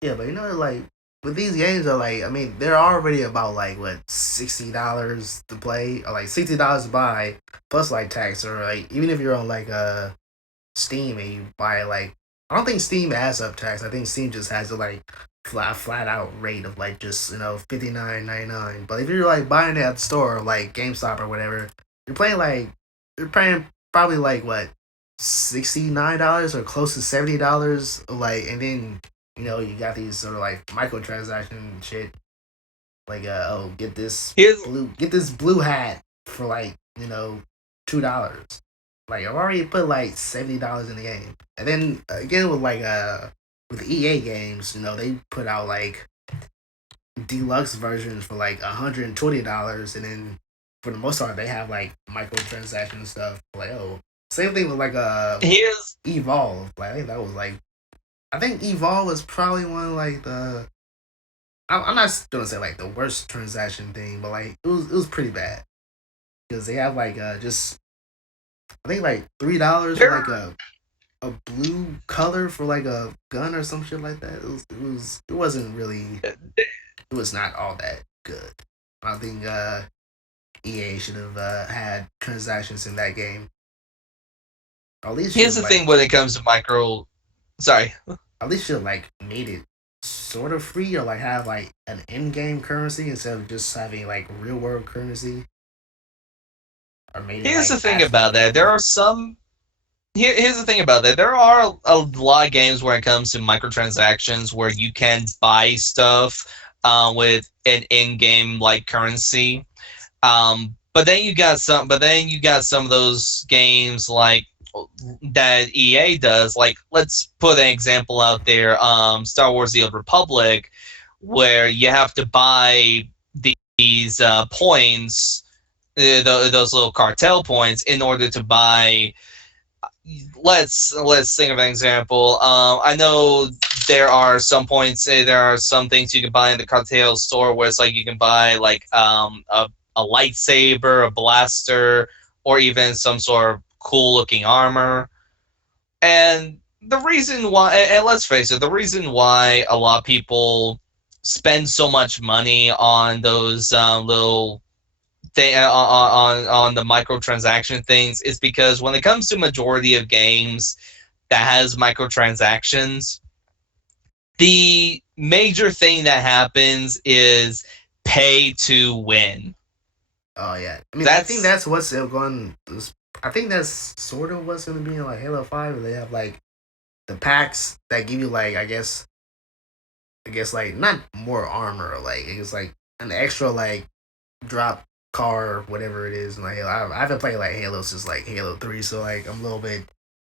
yeah, but like with these games are like, I mean, they're already about like what $60 to play, or like $60 to buy, plus like tax, or like even if you're on like Steam and you buy like, I don't think Steam adds up tax. I think Steam just has a like flat out rate of like just $59.99. But if you're like buying it at the store, like GameStop or whatever, you're paying probably like what $69 or close to $70, like, and then you got these sort of like microtransaction shit, like oh, Here's get this blue hat for like $2. Like I've already put like $70 in the game, and then again with EA games, they put out like deluxe versions for like $120, and then for the most part they have like microtransaction stuff. Like, oh, same thing with like here's Evolve. Like I think Evolve was probably one of like I'm not gonna say like the worst transaction thing, but like it was pretty bad because they have like just I think like $3 for there like a blue color for like a gun or some shit like that. It wasn't really, it was not all that good. I think EA should have had transactions in that game. Or at least should here's have the like thing when it comes to micro. Sorry. at least should have like made it sort of free, or like have like an in-game currency instead of just having like real world currency, or made it Here's like the thing actually about that. There are some. Here's the thing about that. There are a lot of games where it comes to microtransactions where you can buy stuff with an in-game like currency. But then you got some. But then you got some of those games like that EA does. Like, let's put an example out there. Star Wars: The Old Republic, where you have to buy these points, those little cartel points, in order to buy. Let's think of an example. I know there are some points. There are some things you can buy in the cartel store where it's like you can buy like a lightsaber, a blaster, or even some sort of cool looking armor. And the reason why, and let's face it, the reason why a lot of people spend so much money on those little on the microtransaction things is because when it comes to majority of games that has microtransactions, the major thing that happens is pay to win. Oh yeah, I mean I think That's that's what's going. I think that's sort of what's going to be in like Halo 5. They have like the packs that give you like I guess like not more armor, or like it's like an extra like drop car or whatever it is in like Halo. I haven't played like Halo since like Halo 3, so like I'm a little bit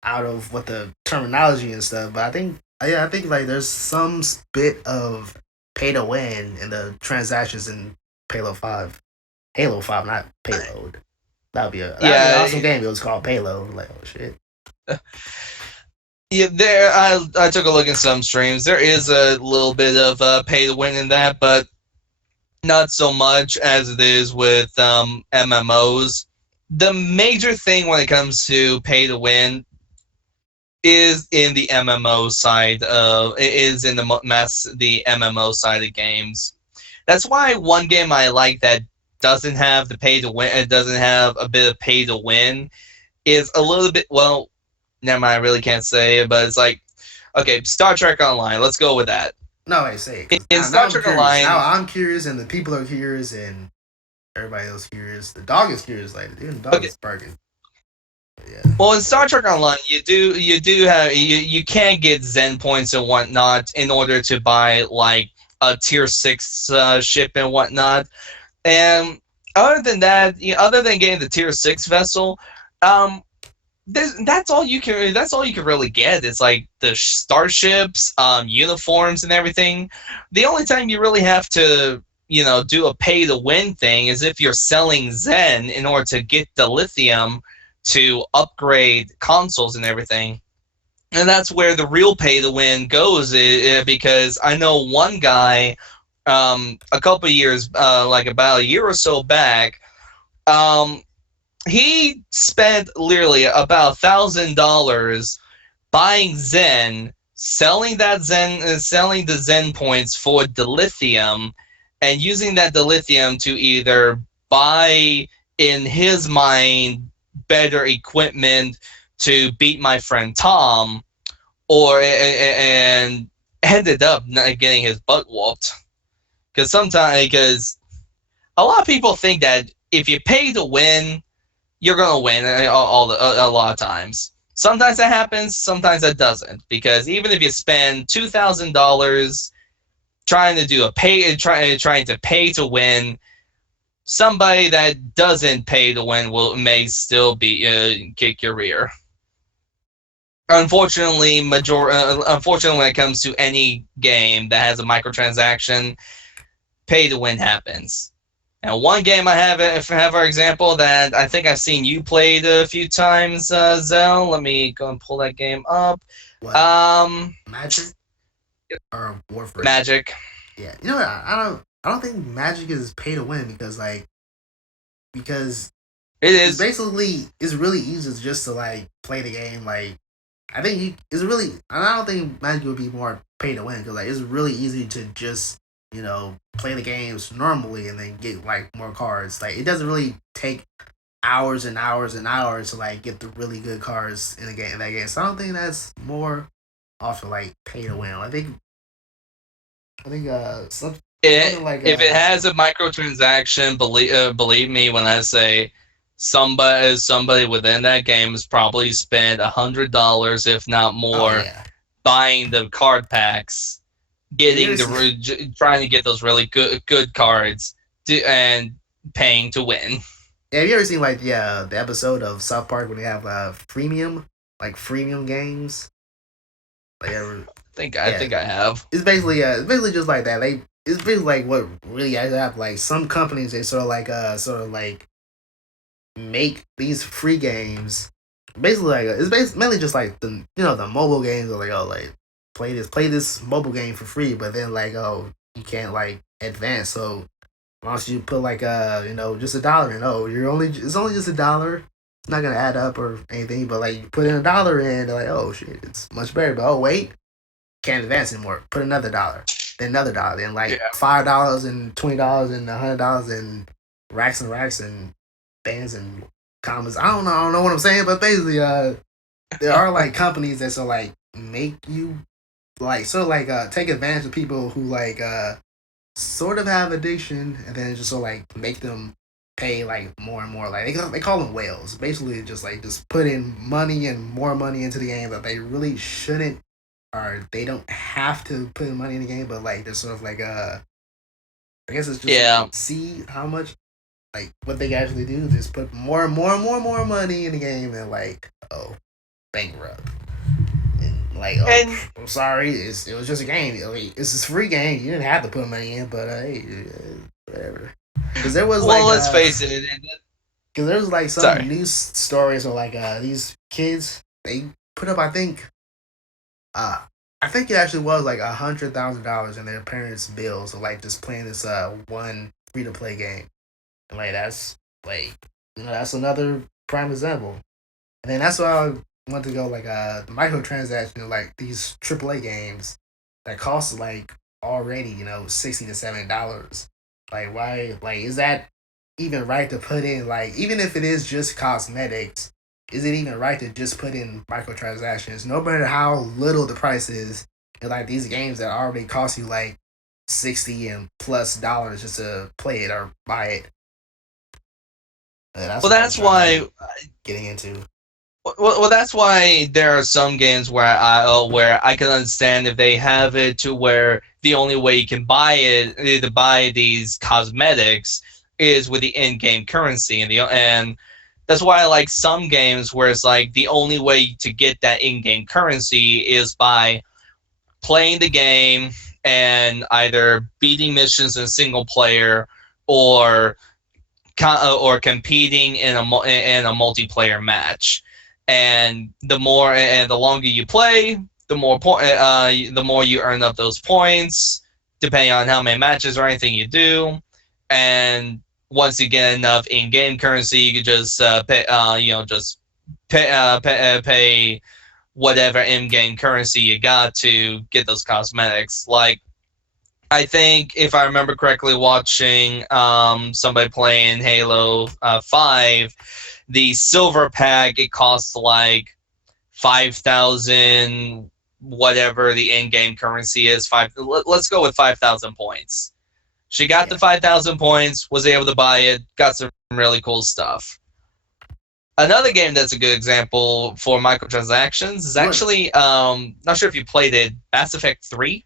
out of what the terminology and stuff. But I think yeah, I think like there's some bit of pay to win in the transactions in Halo 5. Halo 5, not Payload. That'd be an yeah, awesome game. It was called Payload. Like, oh shit. yeah. There, I took a look at some streams. There is a little bit of pay to win in that, but not so much as it is with MMOs. The major thing when it comes to pay to win is in the MMO side of is in the MMO side of games. That's why one game I like that doesn't have the pay to win, it doesn't have a bit of pay to win, is a little bit, well, never mind, I really can't say it, but it's like, okay, Star Trek Online. Let's go with that. No, I say it. 'Cause In now Star I'm Trek curious. Now Online, I'm curious, and the people are curious, and everybody else curious. The dog is curious. Like, even the dog okay. is barking. Yeah. Well, in Star Trek Online, you do have you can get Zen points and whatnot in order to buy like a tier 6 ship and whatnot. And other than that, other than getting the tier 6 vessel, um, that's all you can really get. It's like the starships, uniforms, and everything. The only time you really have to do a pay to win thing is if you're selling Zen in order to get the lithium to upgrade consoles and everything. And that's where the real pay to win goes, because I know one guy, a couple of years, like about a year or so back, um, he spent literally about $1,000 buying Zen selling the Zen points for dilithium, and using that dilithium to either buy, in his mind, better equipment to beat my friend Tom, or and ended up not getting his butt whooped. Because a lot of people think that if you pay to win, you're gonna win a lot of times. Sometimes that happens, sometimes that doesn't. Because even if you spend $2,000 trying to do trying to pay to win, somebody that doesn't pay to win may still be kick your rear. Unfortunately, when it comes to any game that has a microtransaction, pay to win happens. And one game I have our example that I think I've seen you played a few times, Zell. Let me go and pull that game up. What? Um, Magic or Warframe? Magic. Yeah, you know what? I don't think Magic is pay to win because It it's is. basically it's really easy just to like play the game. Like I think it's really I don't think Magic would be more pay to win because like it's really easy to just play the games normally and then get like more cards. Like it doesn't really take hours and hours and hours to like get the really good cards in the game in that game. So I don't think that's more often like pay to win. I think something like If it has a microtransaction, believe me when I say somebody within that game has probably spent $100, if not oh more, yeah. buying the card packs, Have you ever trying to get those really good cards, and paying to win. have you ever seen like the episode of South Park when they have freemium games? Like ever I yeah. think I have. It's basically just like that. It's basically like what really actually happened. Like some companies they sort of like make these free games. Basically like mainly just like the mobile games are like oh like play this mobile game for free, but then like oh you can't like advance. So why don't you put like just $1 in? Oh, it's only just $1. It's not gonna add up or anything, but like you put in $1 in, they're like, oh shit, it's much better. But oh wait, can't advance anymore. Put another dollar, then another dollar, then like Yeah. $5 and $20 and $100 and racks and bands and commas. I don't know what I'm saying, but basically, there are like companies that sort of like make you like sort of like take advantage of people who like sort of have addiction, and then just sort of like make them pay like more and more. Like they call them whales. Basically, just put in money and more money into the game that they really shouldn't, or they don't have to put in money in the game. But like they're sort of like I guess it's just Yeah. like see how much like what they actually do. Just put more and more and more and more money in the game, and like oh bankrupt. And like, oh, And I'm sorry, it was just a game. I mean, it's a free game. You didn't have to put money in, but hey, whatever. Because there was well, like, let's face it. because there was like some Sorry. news stories of like these kids they put up, uh, I think it actually was like $100,000 in their parents' bills of like just playing this one free to play game, and like that's like that's another prime example. And then that's why I want to go like the microtransaction like these AAA games that cost like already $60 to $70. Like why like is that even right to put in like even if it is just cosmetics? Is it even right to just put in microtransactions? No matter how little the price is, and like these games that already cost you like 60 and plus dollars just to play it or buy it. That's Well, what I'm that's trying to why like getting into. that's why there are some games where I can understand if they have it to where the only way you can buy it to buy these cosmetics is with the in-game currency, and that's why I like some games where it's like the only way to get that in-game currency is by playing the game and either beating missions in single player, or or competing in a multiplayer match. And the longer you play, the more you earn up those points, depending on how many matches or anything you do. And once you get enough in-game currency, you can just pay whatever in-game currency you got to get those cosmetics. Like, I think if I remember correctly, watching somebody playing Halo 5, the silver pack, it costs like 5,000, whatever the in-game currency is. Let's go with 5,000 points. She got the Yeah. 5,000 points, was able to buy it, got some really cool stuff. Another game that's a good example for microtransactions is What? actually, not sure if you played it, Mass Effect 3.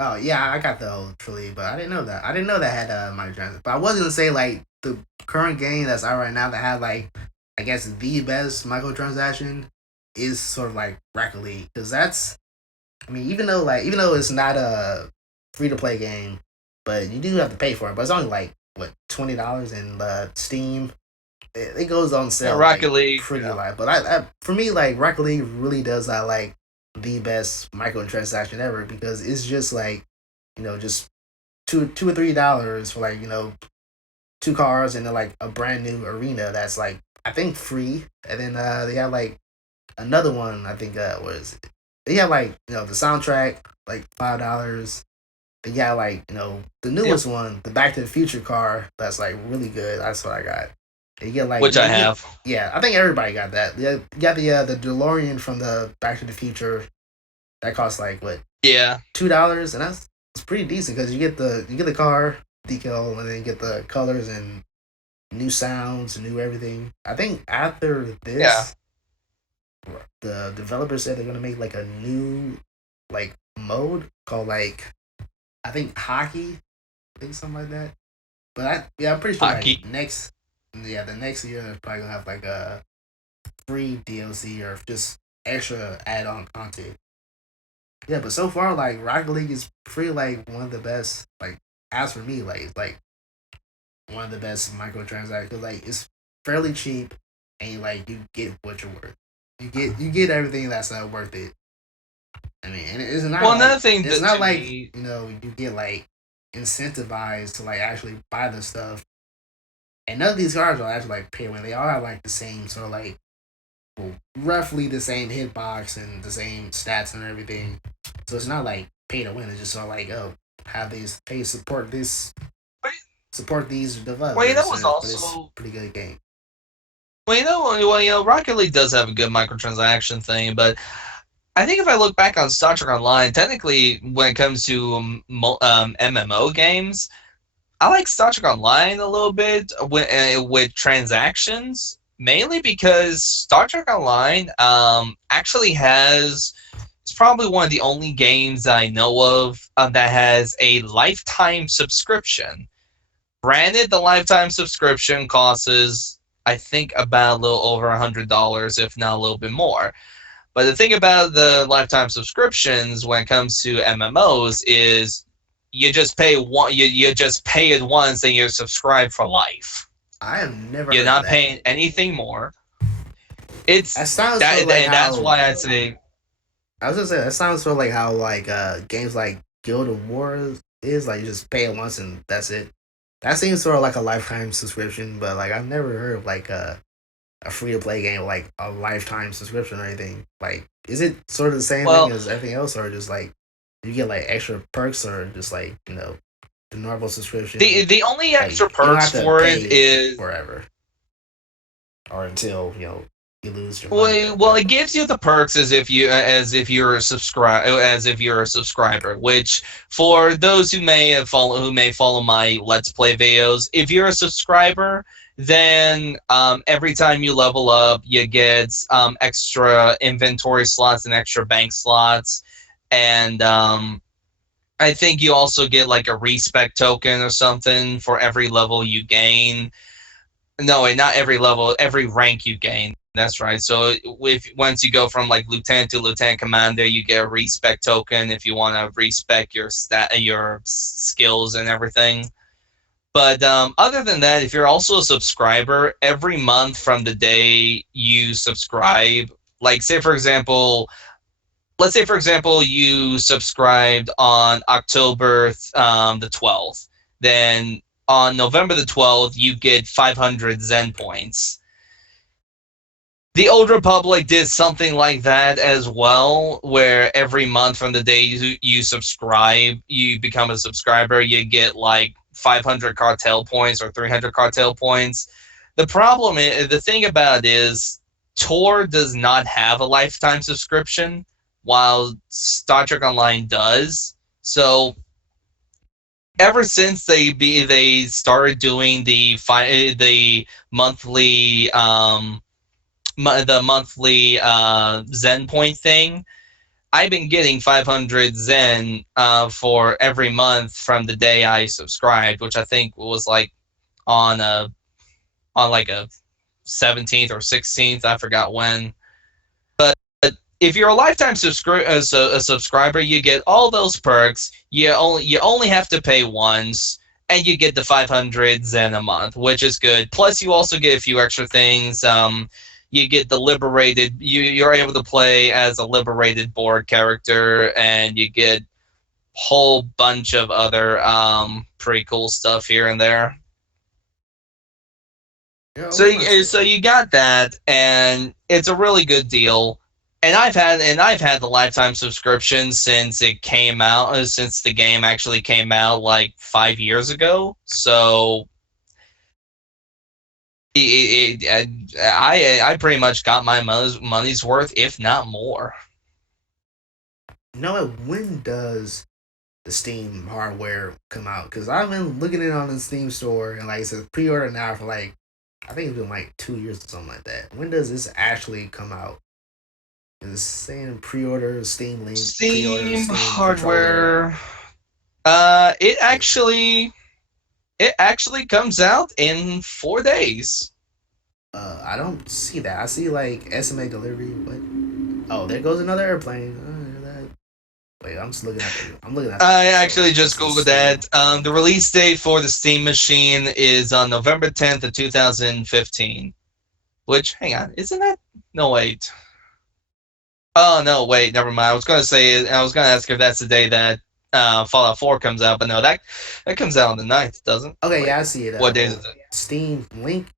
Oh yeah, I got the old trilogy, but I didn't know that. I didn't know that had microtransactions. But I was gonna say like the current game that's out right now that had like I guess the best microtransaction is sort of like Rocket League because that's I mean even though it's not a free to play game, but you do have to pay for it. But it's only like what $20 in Steam. It goes on Yeah, sale like Rocket League. pretty Yeah. like. But I for me like Rocket League really does like the best microtransaction ever because it's just like just two or $3 for like two cars and then like a brand new arena that's like I think free, and then they have like another one I think was they have like the soundtrack like $5. They got like the Yep. newest one, the Back to the Future car that's like really good. That's what I got. You get like Which I have. yeah, I think everybody got that. Yeah, you got the DeLorean from the Back to the Future that costs like what Yeah. $2, and that's pretty decent because you get the car decal and then you get the colors and new sounds, new everything. I think after Yeah. this, the developers said they're gonna make like a new like mode called like I think hockey, I think something like that. But I'm pretty sure like Hockey. the next year they're probably gonna have like a free DLC or just extra add on content. Yeah, but so far, like Rocket League is pretty like one of the best. Like as for me, like it's like one of the best microtransactions. Like it's fairly cheap, and like you get what you're worth. You get everything that's worth it. I mean, and Well, another thing it's that not to like me, you get like incentivized to like actually buy the stuff. And none of these cards are actually like pay when they all have like the same sort of like well, roughly the same hitbox and the same stats and everything. So it's not like pay to win. It's just sort of like have these pay support these well, you know, developers. was But it's also, a pretty good game. Rocket League does have a good microtransaction thing, but I think if I look back on Star Trek Online, technically, when it comes to MMO games, I like Star Trek Online a little bit with transactions, mainly because Star Trek Online actually has. It's probably one of the only games I know of that has a lifetime subscription. Granted, the lifetime subscription costs, I think, about a little over $100, if not a little bit more. But the thing about the lifetime subscriptions when it comes to MMOs is you just pay one. You just pay it once and you're subscribed for life. I have never You're heard of not that. paying anything more. It's That sounds that, sort of like and that's how why I say, I was gonna say that sounds sort of like how like games like Guild of War is like you just pay it once and that's it. That seems sort of like a lifetime subscription, but like I've never heard of like a free to play game with like a lifetime subscription or anything. Like, is it sort of the same thing well, as everything else, or just like you get like extra perks, or just like the normal subscription? the only Like extra you don't have perks to for it pay is forever or until you lose your money or well, it whatever. gives you the perks as if you're a subscriber. Which for those who may follow my Let's Play videos, if you're a subscriber, then every time you level up, you get extra inventory slots and extra bank slots, and I think you also get like a respect token or something for every level you gain. No, wait, not every level, every rank you gain. That's right. So if once you go from like lieutenant to lieutenant commander, you get a respect token if you want to respect your skills and everything. But other than that, if you're also a subscriber, every month from the day you subscribe, like let's say for example you subscribed on October the 12th, then on November the 12th you get 500 Zen points. The Old Republic did something like that as well, where every month from the day you subscribe, you become a subscriber, you get like 500 cartel points or 300 cartel points. The thing about it is, Tor does not have a lifetime subscription, while Star Trek Online does. So ever since they started doing the monthly Zen point thing, I've been getting 500 Zen for every month from the day I subscribed, which I think was like on a on like a 17th or 16th. I forgot when. But if you're a lifetime a subscriber, you get all those perks. You only have to pay once, and you get the 500 Zen a month, which is good. Plus, you also get a few extra things. You get the liberated. You're able to play as a liberated board character, and you get whole bunch of other pretty cool stuff here and there. Yeah, So, what am I saying? so you got that, and it's a really good deal. And I've had the lifetime subscription since it came out, since the game actually came out like 5 years ago. So I pretty much got my money's worth, if not more. You know what? When does the Steam hardware come out? Because I've been looking at it on the Steam store, and like it says pre-order now for like I think it's been like 2 years or something like that. When does this actually come out? It's saying pre-order Steam link, pre-order Steam Steam controller. hardware. It actually comes out in 4 days. I don't see that. I see like SMA delivery. What? Oh, there goes another airplane. Wait, I'm just looking at the. I'm looking at I something. So actually this just is googled Steam. that. The release date for the Steam machine is on November 10th of 2015. Which, hang on, isn't that? No, wait. Oh no, wait, never mind. I was gonna ask if that's the day that Fallout 4 comes out, but no, that comes out on the 9th, doesn't? Okay, Wait, yeah, I see it. what day is Well, it? Steam link.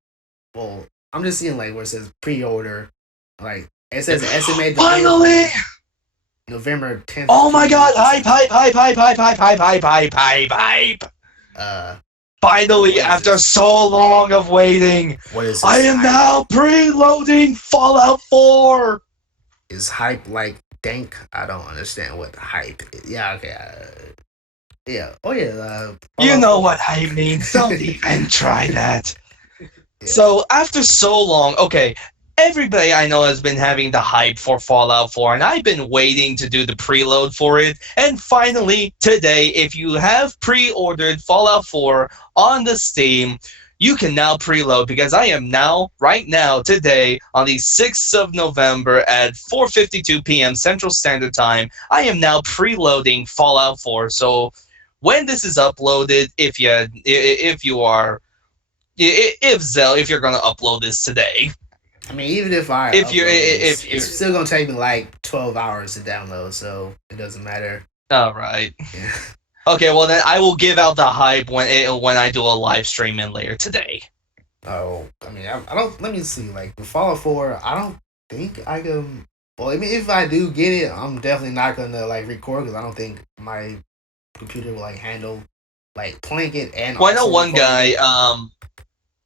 Well, I'm just seeing like where it says pre-order. Like it says estimated Finally! available November 10th, Oh my god! Hype, 2017. hype, hype, hype, hype, hype, hype, hype, hype, hype, hype! Uh, Finally, what is after this? so long of waiting, What is I this am hype? now preloading Fallout 4! Is hype like dank? I don't understand what hype is. Yeah, okay. Yeah. Oh yeah. You Fallout know 4. what hype means. Don't even try that. Yeah. So after so long, okay, everybody I know has been having the hype for Fallout 4, and I've been waiting to do the preload for it. And finally, today, if you have pre-ordered Fallout 4 on the Steam, you can now preload because I am now, right now, today, on the 6th of November at 4:52 p.m. Central Standard Time, I am now preloading Fallout 4. So when this is uploaded, if you are if you're gonna upload this today, I mean, even if I if you're upload this, if it's you're still gonna take me like 12 hours to download, so it doesn't matter. all right, Yeah. okay, well then I will give out the hype when I do a live stream in later today. Oh, I mean, I don't. Let me see. Like with Fallout 4, I don't think I can. Well, I mean, if I do get it, I'm definitely not gonna like record because I don't think my computer will like handle like playing it and Well, I know also one recording guy. it.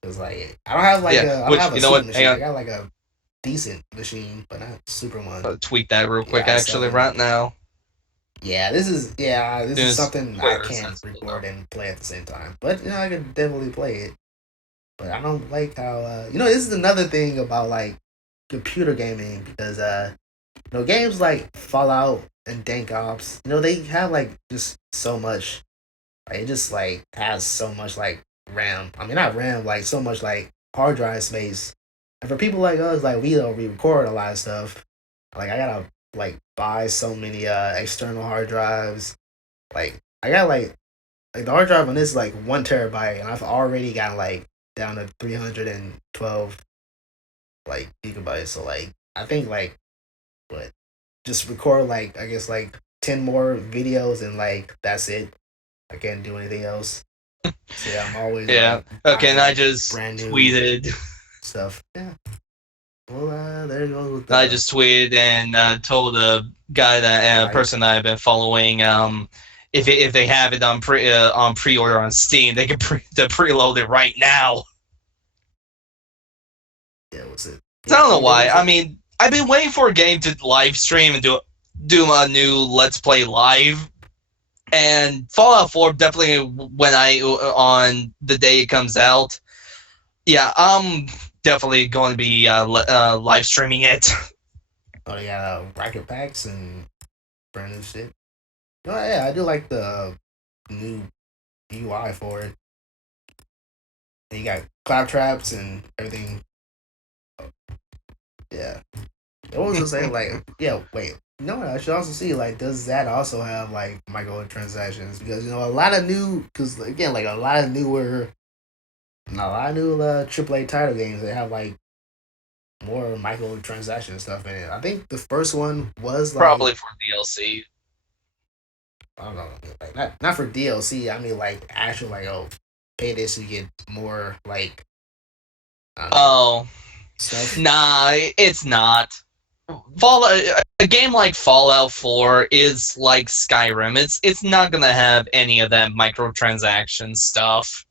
Cause like I don't have like Yeah, a I don't which have a you know super what? Hang machine. I on, got like a decent machine, but not super one. tweet that real quick. Yeah, Actually, i7. right now, This soon is as something I Twitter is can't sensible enough. record and play at the same time. But I can definitely play it. But I don't like how this is another thing about like computer gaming because games like Fallout and Dank Ops, they have like just so much. Like, it just like has so much like RAM. I mean, not RAM, like so much like hard drive space. And for people like us, like we record a lot of stuff. Like I gotta like buy so many external hard drives. Like I got like the hard drive on this is like 1 terabyte, and I've already got like down to 312 like gigabytes. So like I think like what just record like I guess like 10 more videos and like that's it. I can't do anything else. So yeah, I'm always Yeah. like Okay, buying and I like just brand new tweeted. stuff. Yeah. Well, there goes with I the just tweeted and told the guy that like. person that I've been following, if they have it on pre order on Steam, they can preload it right now. Yeah, was it? So I don't know What why. was I it? mean, I've been waiting for a game to live stream and do a new Let's Play live. And Fallout 4 definitely when I on the day it comes out. Yeah, I'm definitely going to be live streaming it. Oh, they got rocket packs and brand new shit. Oh yeah, I do like the new UI for it. And you got cloud traps and everything. Yeah. What was I saying? Like, yeah, wait. You know what? I should also see, like, does that also have, like, microtransactions? Because, a lot of new, because, again, like, a lot of new AAA title games, they have, like, more microtransaction stuff in it. I think the first one was, like, Probably for DLC. I don't know, like, not for DLC. I mean, like, actual, like, oh, pay this to get more, like, I don't know, Oh, stuff. nah, it's not. Fallout, a game like Fallout 4 is like Skyrim. It's not gonna have any of that microtransaction stuff.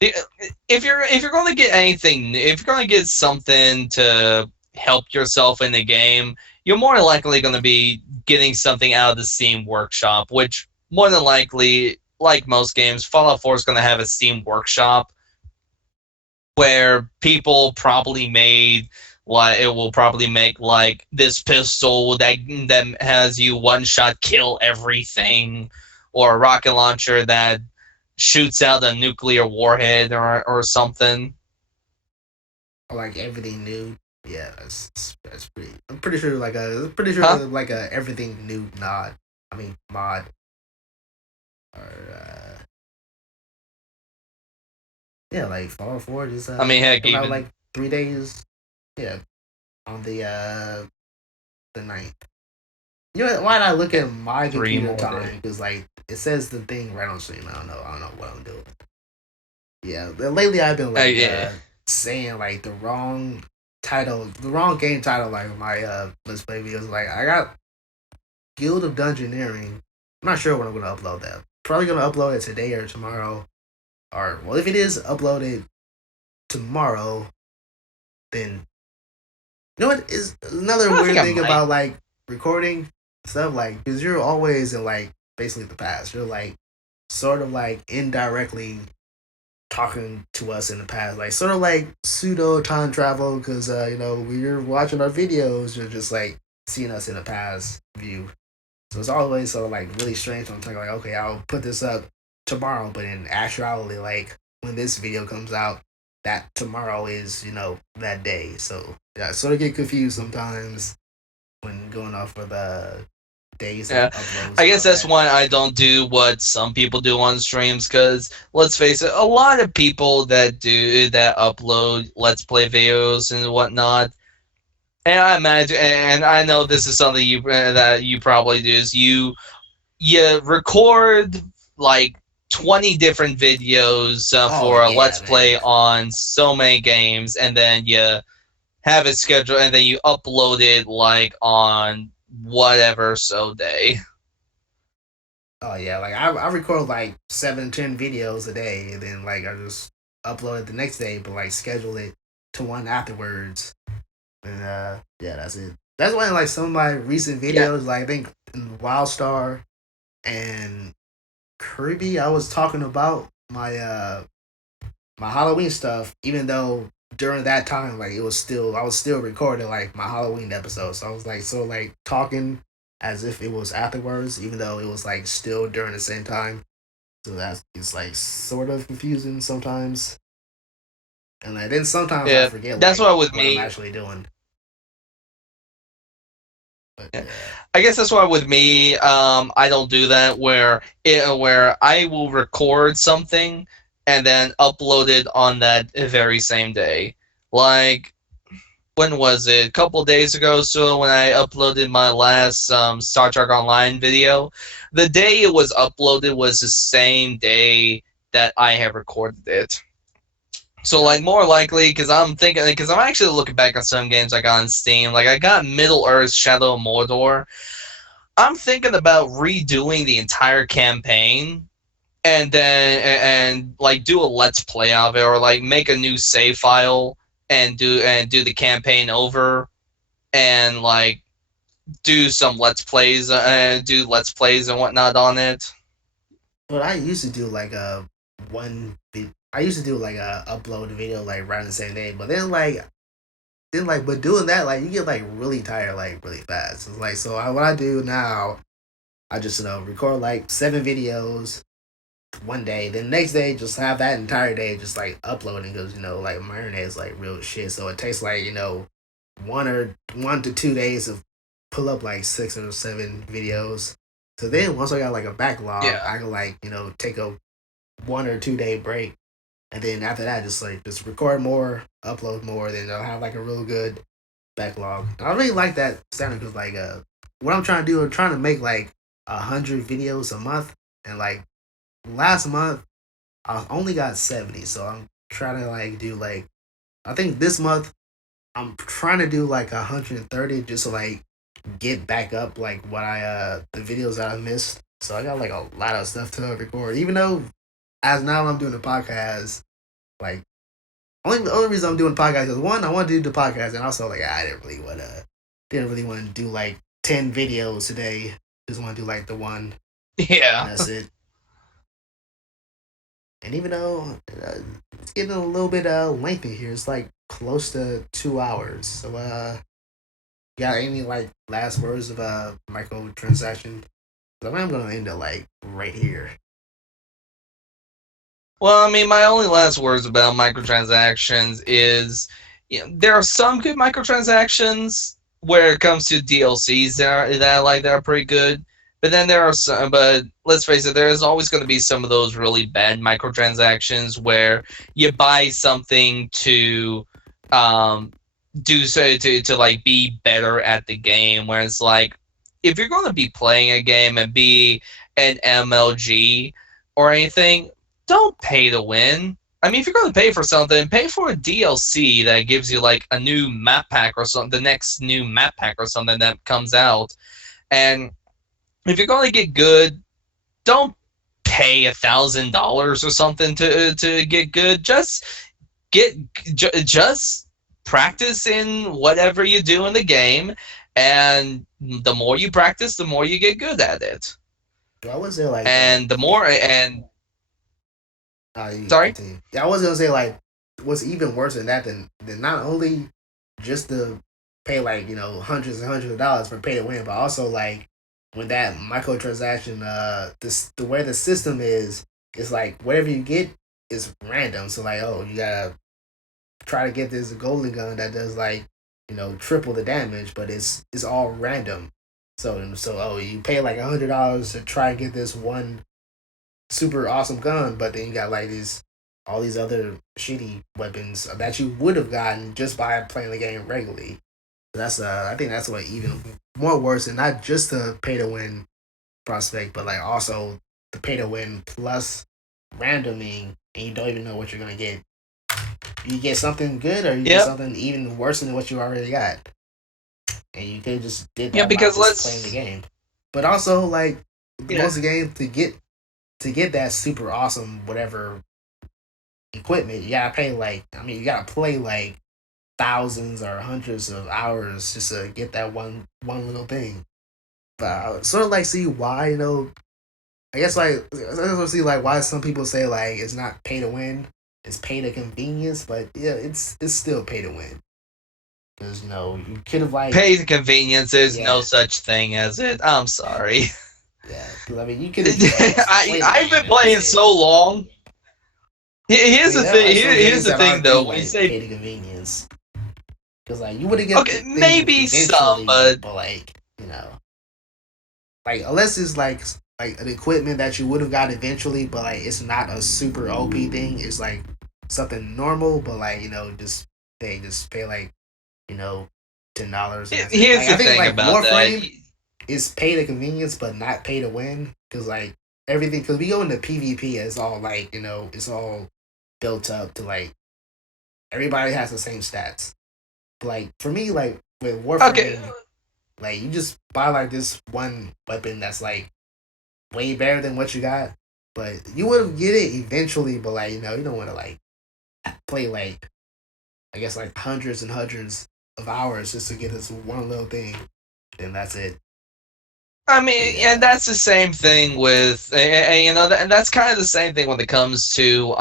If you're going to get anything, if you're going to get something to help yourself in the game, you're more likely going to be getting something out of the Steam Workshop, which more than likely, like most games, Fallout 4 is going to have a Steam Workshop where people probably made like it will probably make like this pistol that has you one shot kill everything, or a rocket launcher that shoots out a nuclear warhead or something. Like everything new. Yeah, that's pretty. I'm pretty sure Huh? like a everything new nod. I mean mod or yeah, like Fallout 4 just I mean, heck, came out even like 3 days. Yeah, on the ninth. You know why not look at my three computer more days. time? Because like it says the thing right on stream. I don't know what I'm doing. Yeah, lately I've been like Yeah. saying like the wrong game title like my let's play videos. Like I got Guild of Dungeoneering. I'm not sure when I'm gonna upload that. Probably gonna upload it today or tomorrow. Or well, if it is uploaded tomorrow, then you know what is another I think weird I thing might. about like recording stuff like because you're always in like basically the past. You're like sort of like indirectly talking to us in the past, like sort of like pseudo time travel because when you're watching our videos, you're just like seeing us in the past view. So it's always sort of like really strange. I'm talking like, okay, I'll put this up tomorrow, but in actuality, like when this video comes out, that tomorrow is that day. So yeah, I sort of get confused sometimes when going off of the days of Yeah, uploads I and guess all that's that. why I don't do what some people do on streams. Because let's face it, a lot of people that upload Let's Play videos and whatnot. And I imagine, and I know this is something that you probably do is you record like 20 different videos Oh for a yeah, Let's man. Play on so many games, and then you have it scheduled, and then you upload it like on whatever so day. Oh yeah, like I record like 7 10 videos a day, and then like I just upload it the next day, but like schedule it to one afterwards, and yeah, that's it. That's why like some of my recent Yeah, videos, like I think in Wildstar and Kirby, I was talking about my Halloween stuff, even though during that time, like I was still recording like my Halloween episode. So I was like, so like talking as if it was afterwards, even though it was like still during the same time. So that's it's like sort of confusing sometimes. And like then sometimes I yeah. forget That's like why with what I'm me, actually doing. But yeah, yeah. I guess that's why with me, I don't do that where I will record something and then upload it on that very same day. Like when was it? A couple days ago, so when I uploaded my last Star Trek Online video, the day it was uploaded was the same day that I have recorded it. So like more likely, because I'm thinking, because I'm actually looking back at some games I got on Steam. Like I got Middle Earth: Shadow of Mordor. I'm thinking about redoing the entire campaign and like do a let's play of it, or like make a new save file and do the campaign over, and like do some let's plays do let's plays and whatnot on it. But I used to do like I used to do like a upload video like around the same day, but but doing that like you get like really tired like really fast. It's like what I do now, I just record like 7 videos one day, then next day just have that entire day just like uploading because like my internet is like real shit, so it takes like 1 to 2 days to pull up like 6 or 7 videos. So then once I got like a backlog, Yeah. I can like take a 1 or 2 day break, and then after that just record more, upload more, then I'll have like a real good backlog. I really like that standard because like what I'm trying to do, I'm trying to make like 100 videos a month, and like last month I only got 70, so I'm trying to like do like I think this month I'm trying to do like 130 just to like get back up like what I the videos that I missed. So I got like a lot of stuff to record. Even though as now I'm doing the podcast, like the only reason I'm doing the podcast is one, I want to do the podcast, and also like I didn't really want to do like 10 videos today. Just want to do like the one, and Yeah. that's it. And even though it's getting a little bit lengthy here, it's like close to 2 hours. So got any like last words of microtransaction? So I'm gonna end it like right here. Well, I mean, my only last words about microtransactions is, there are some good microtransactions where it comes to DLCs that are pretty good. But then there are some. But let's face it, there is always going to be some of those really bad microtransactions where you buy something to um, do so to like be better at the game. Where it's like, if you're going to be playing a game and be an MLG or anything, don't pay to win. I mean, if you're going to pay for something, pay for a DLC that gives you like a new map pack or something, the next new map pack or something that comes out. And if you're going to get good, don't pay $1,000 or something to get good. Get just practice in whatever you do in the game, and the more you practice, the more you get good at it. So I would say like And the more and you sorry. continue. Yeah, I was gonna say like what's even worse than that than not only just to pay like hundreds and hundreds of dollars for pay to win, but also like when that microtransaction this the way the system is, it's like whatever you get is random. So like you gotta try to get this golden gun that does like triple the damage, but it's all random. So you pay like $100 to try and get this one super awesome gun, but then you got like these all these other shitty weapons that you would have gotten just by playing the game regularly. That's I think that's what even more worse, and not just the pay to win prospect, but like also the pay to win plus randoming, and you don't even know what you're gonna get. You get something good, or you get Yep. something even worse than what you already got, and you could just did Yeah, that by because just playing the let's game. But also like yeah. most of the game to get that super awesome whatever equipment, you gotta pay like you gotta play like thousands or hundreds of hours just to get that one little thing. But I sort of like see why I guess like I sort of see like why some people say like it's not pay to win, it's pay to convenience. But yeah, it's still pay to win because you could have like Pay the convenience. There's no yeah such thing as it. I'm sorry. yeah because you could have just played the I've game been and that's playing it. so long. I Here's mean the there are thing. some Here's games the that thing, are do though. When you like say pay to convenience. Because like you would have get the okay, thing maybe some, eventually, but but like like unless it's like an equipment that you would have got eventually, but like it's not a super OP thing. It's like something normal, but like just they just pay like you know $10 and that's it. here's Like I the think thing like about that. Warframe is pay to convenience, but not pay to win. Because like everything, because we go into PvP, it's all like it's all built up to like everybody has the same stats. Like for me, like with Okay, Warframe, like you just buy like this one weapon that's like way better than what you got, but you would get it eventually. But like you don't want to like play like I guess like hundreds and hundreds of hours just to get this one little thing. Then that's it. I But mean, and yeah, that's the same thing with, and that's kind of the same thing when it comes to,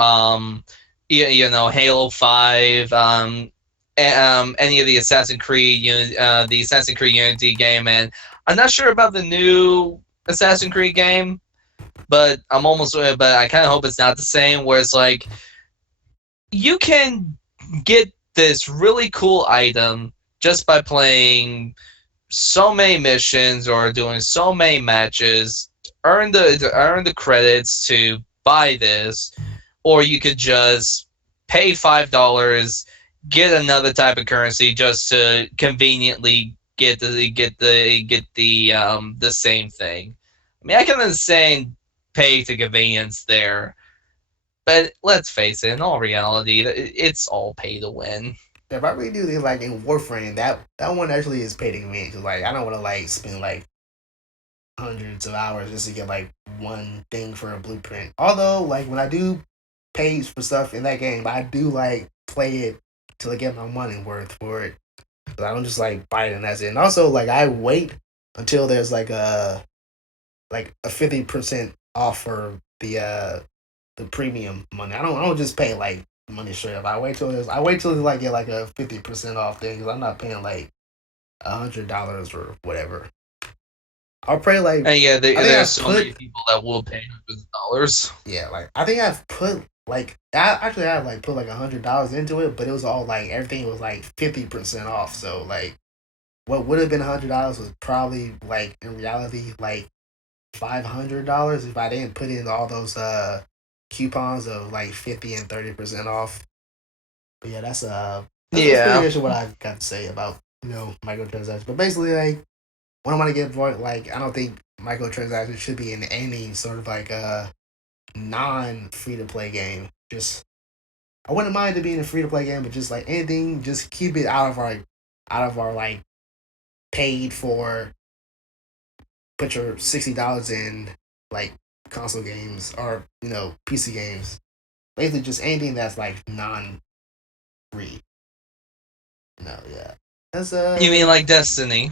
Halo 5, any of the the Assassin's Creed Unity game, and I'm not sure about the new Assassin's Creed game, but but I kind of hope it's not the same, where it's like you can get this really cool item just by playing so many missions or doing so many matches, to earn the credits to buy this, or you could just pay $5, get another type of currency just to conveniently get the same thing. I mean, I can understand pay to convenience there, but let's face it, in all reality, it's all pay to win. if I really do this like in Warframe, that one actually is paid to me. Cause like I don't want to like spend like hundreds of hours just to get like one thing for a blueprint. Although like when I do pay for stuff in that game, I do like play it till I get my money worth for it. I don't just like buy it and that's it. And also like I wait until there's like a 50% off for the premium money. I don't just pay like money straight up. I wait till like get like a 50% off thing because I'm not paying like $100 or whatever. I'll pay like And yeah, I think there's I've so many put people that will pay $100. yeah like I think I've put like I have like put like $100 into it, but it was all like everything was like 50% off. So like what would have been $100 was probably like in reality like $500 if I didn't put in all those coupons of like 50 and 30% off. But yeah, that's pretty Yeah. much what I've got to say about microtransactions. But basically, like when I want to get like I don't think microtransactions should be in any sort of like non free to play game. Just I wouldn't mind it being a free to play game, but just like anything, just keep it out of our like paid for. Put your $60 in like console games or PC games. Basically, just anything that's like non free. No, yeah, that's You mean like Destiny?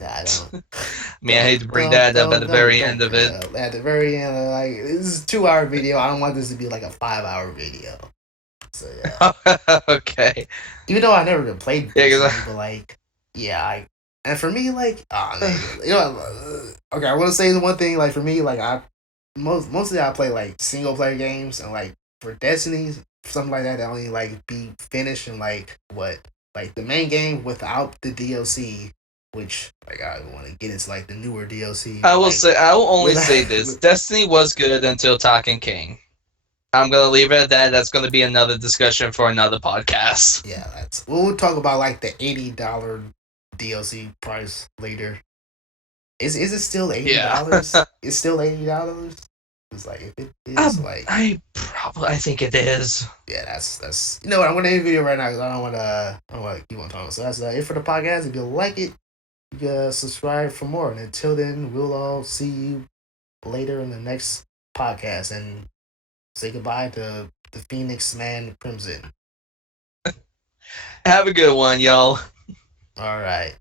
I don't. I mean, I hate to bring that up at the very Don't end of bring it. that up at the very end. Like this is a 2 hour video. I don't want this to be like a 5 hour video. So yeah. Okay. Even though I never played Yeah, because Destiny, but like, yeah, and for me, like, oh man, okay, I want to say the one thing, like, for me, like, mostly I play like single player games, and like for Destiny, something like that, that only like be finished in like what, like the main game without the DLC, which like I want to get into like the newer DLC, but like I will only say without, this: Destiny was good until Talking King. I'm gonna leave it at that. That's gonna be another discussion for another podcast. yeah, we'll talk about like the $80 DLC price later. Is it still eighty Yeah. dollars? It's still $80. It's like if it is like I think it is. yeah, that's you know what I'm gonna end the video right now because I don't want to keep on talking. So that's it for the podcast. If you like it, you can subscribe for more. And until then, we'll all see you later in the next podcast and say goodbye to the Phoenix Man Crimson. Have a good one, y'all. All right.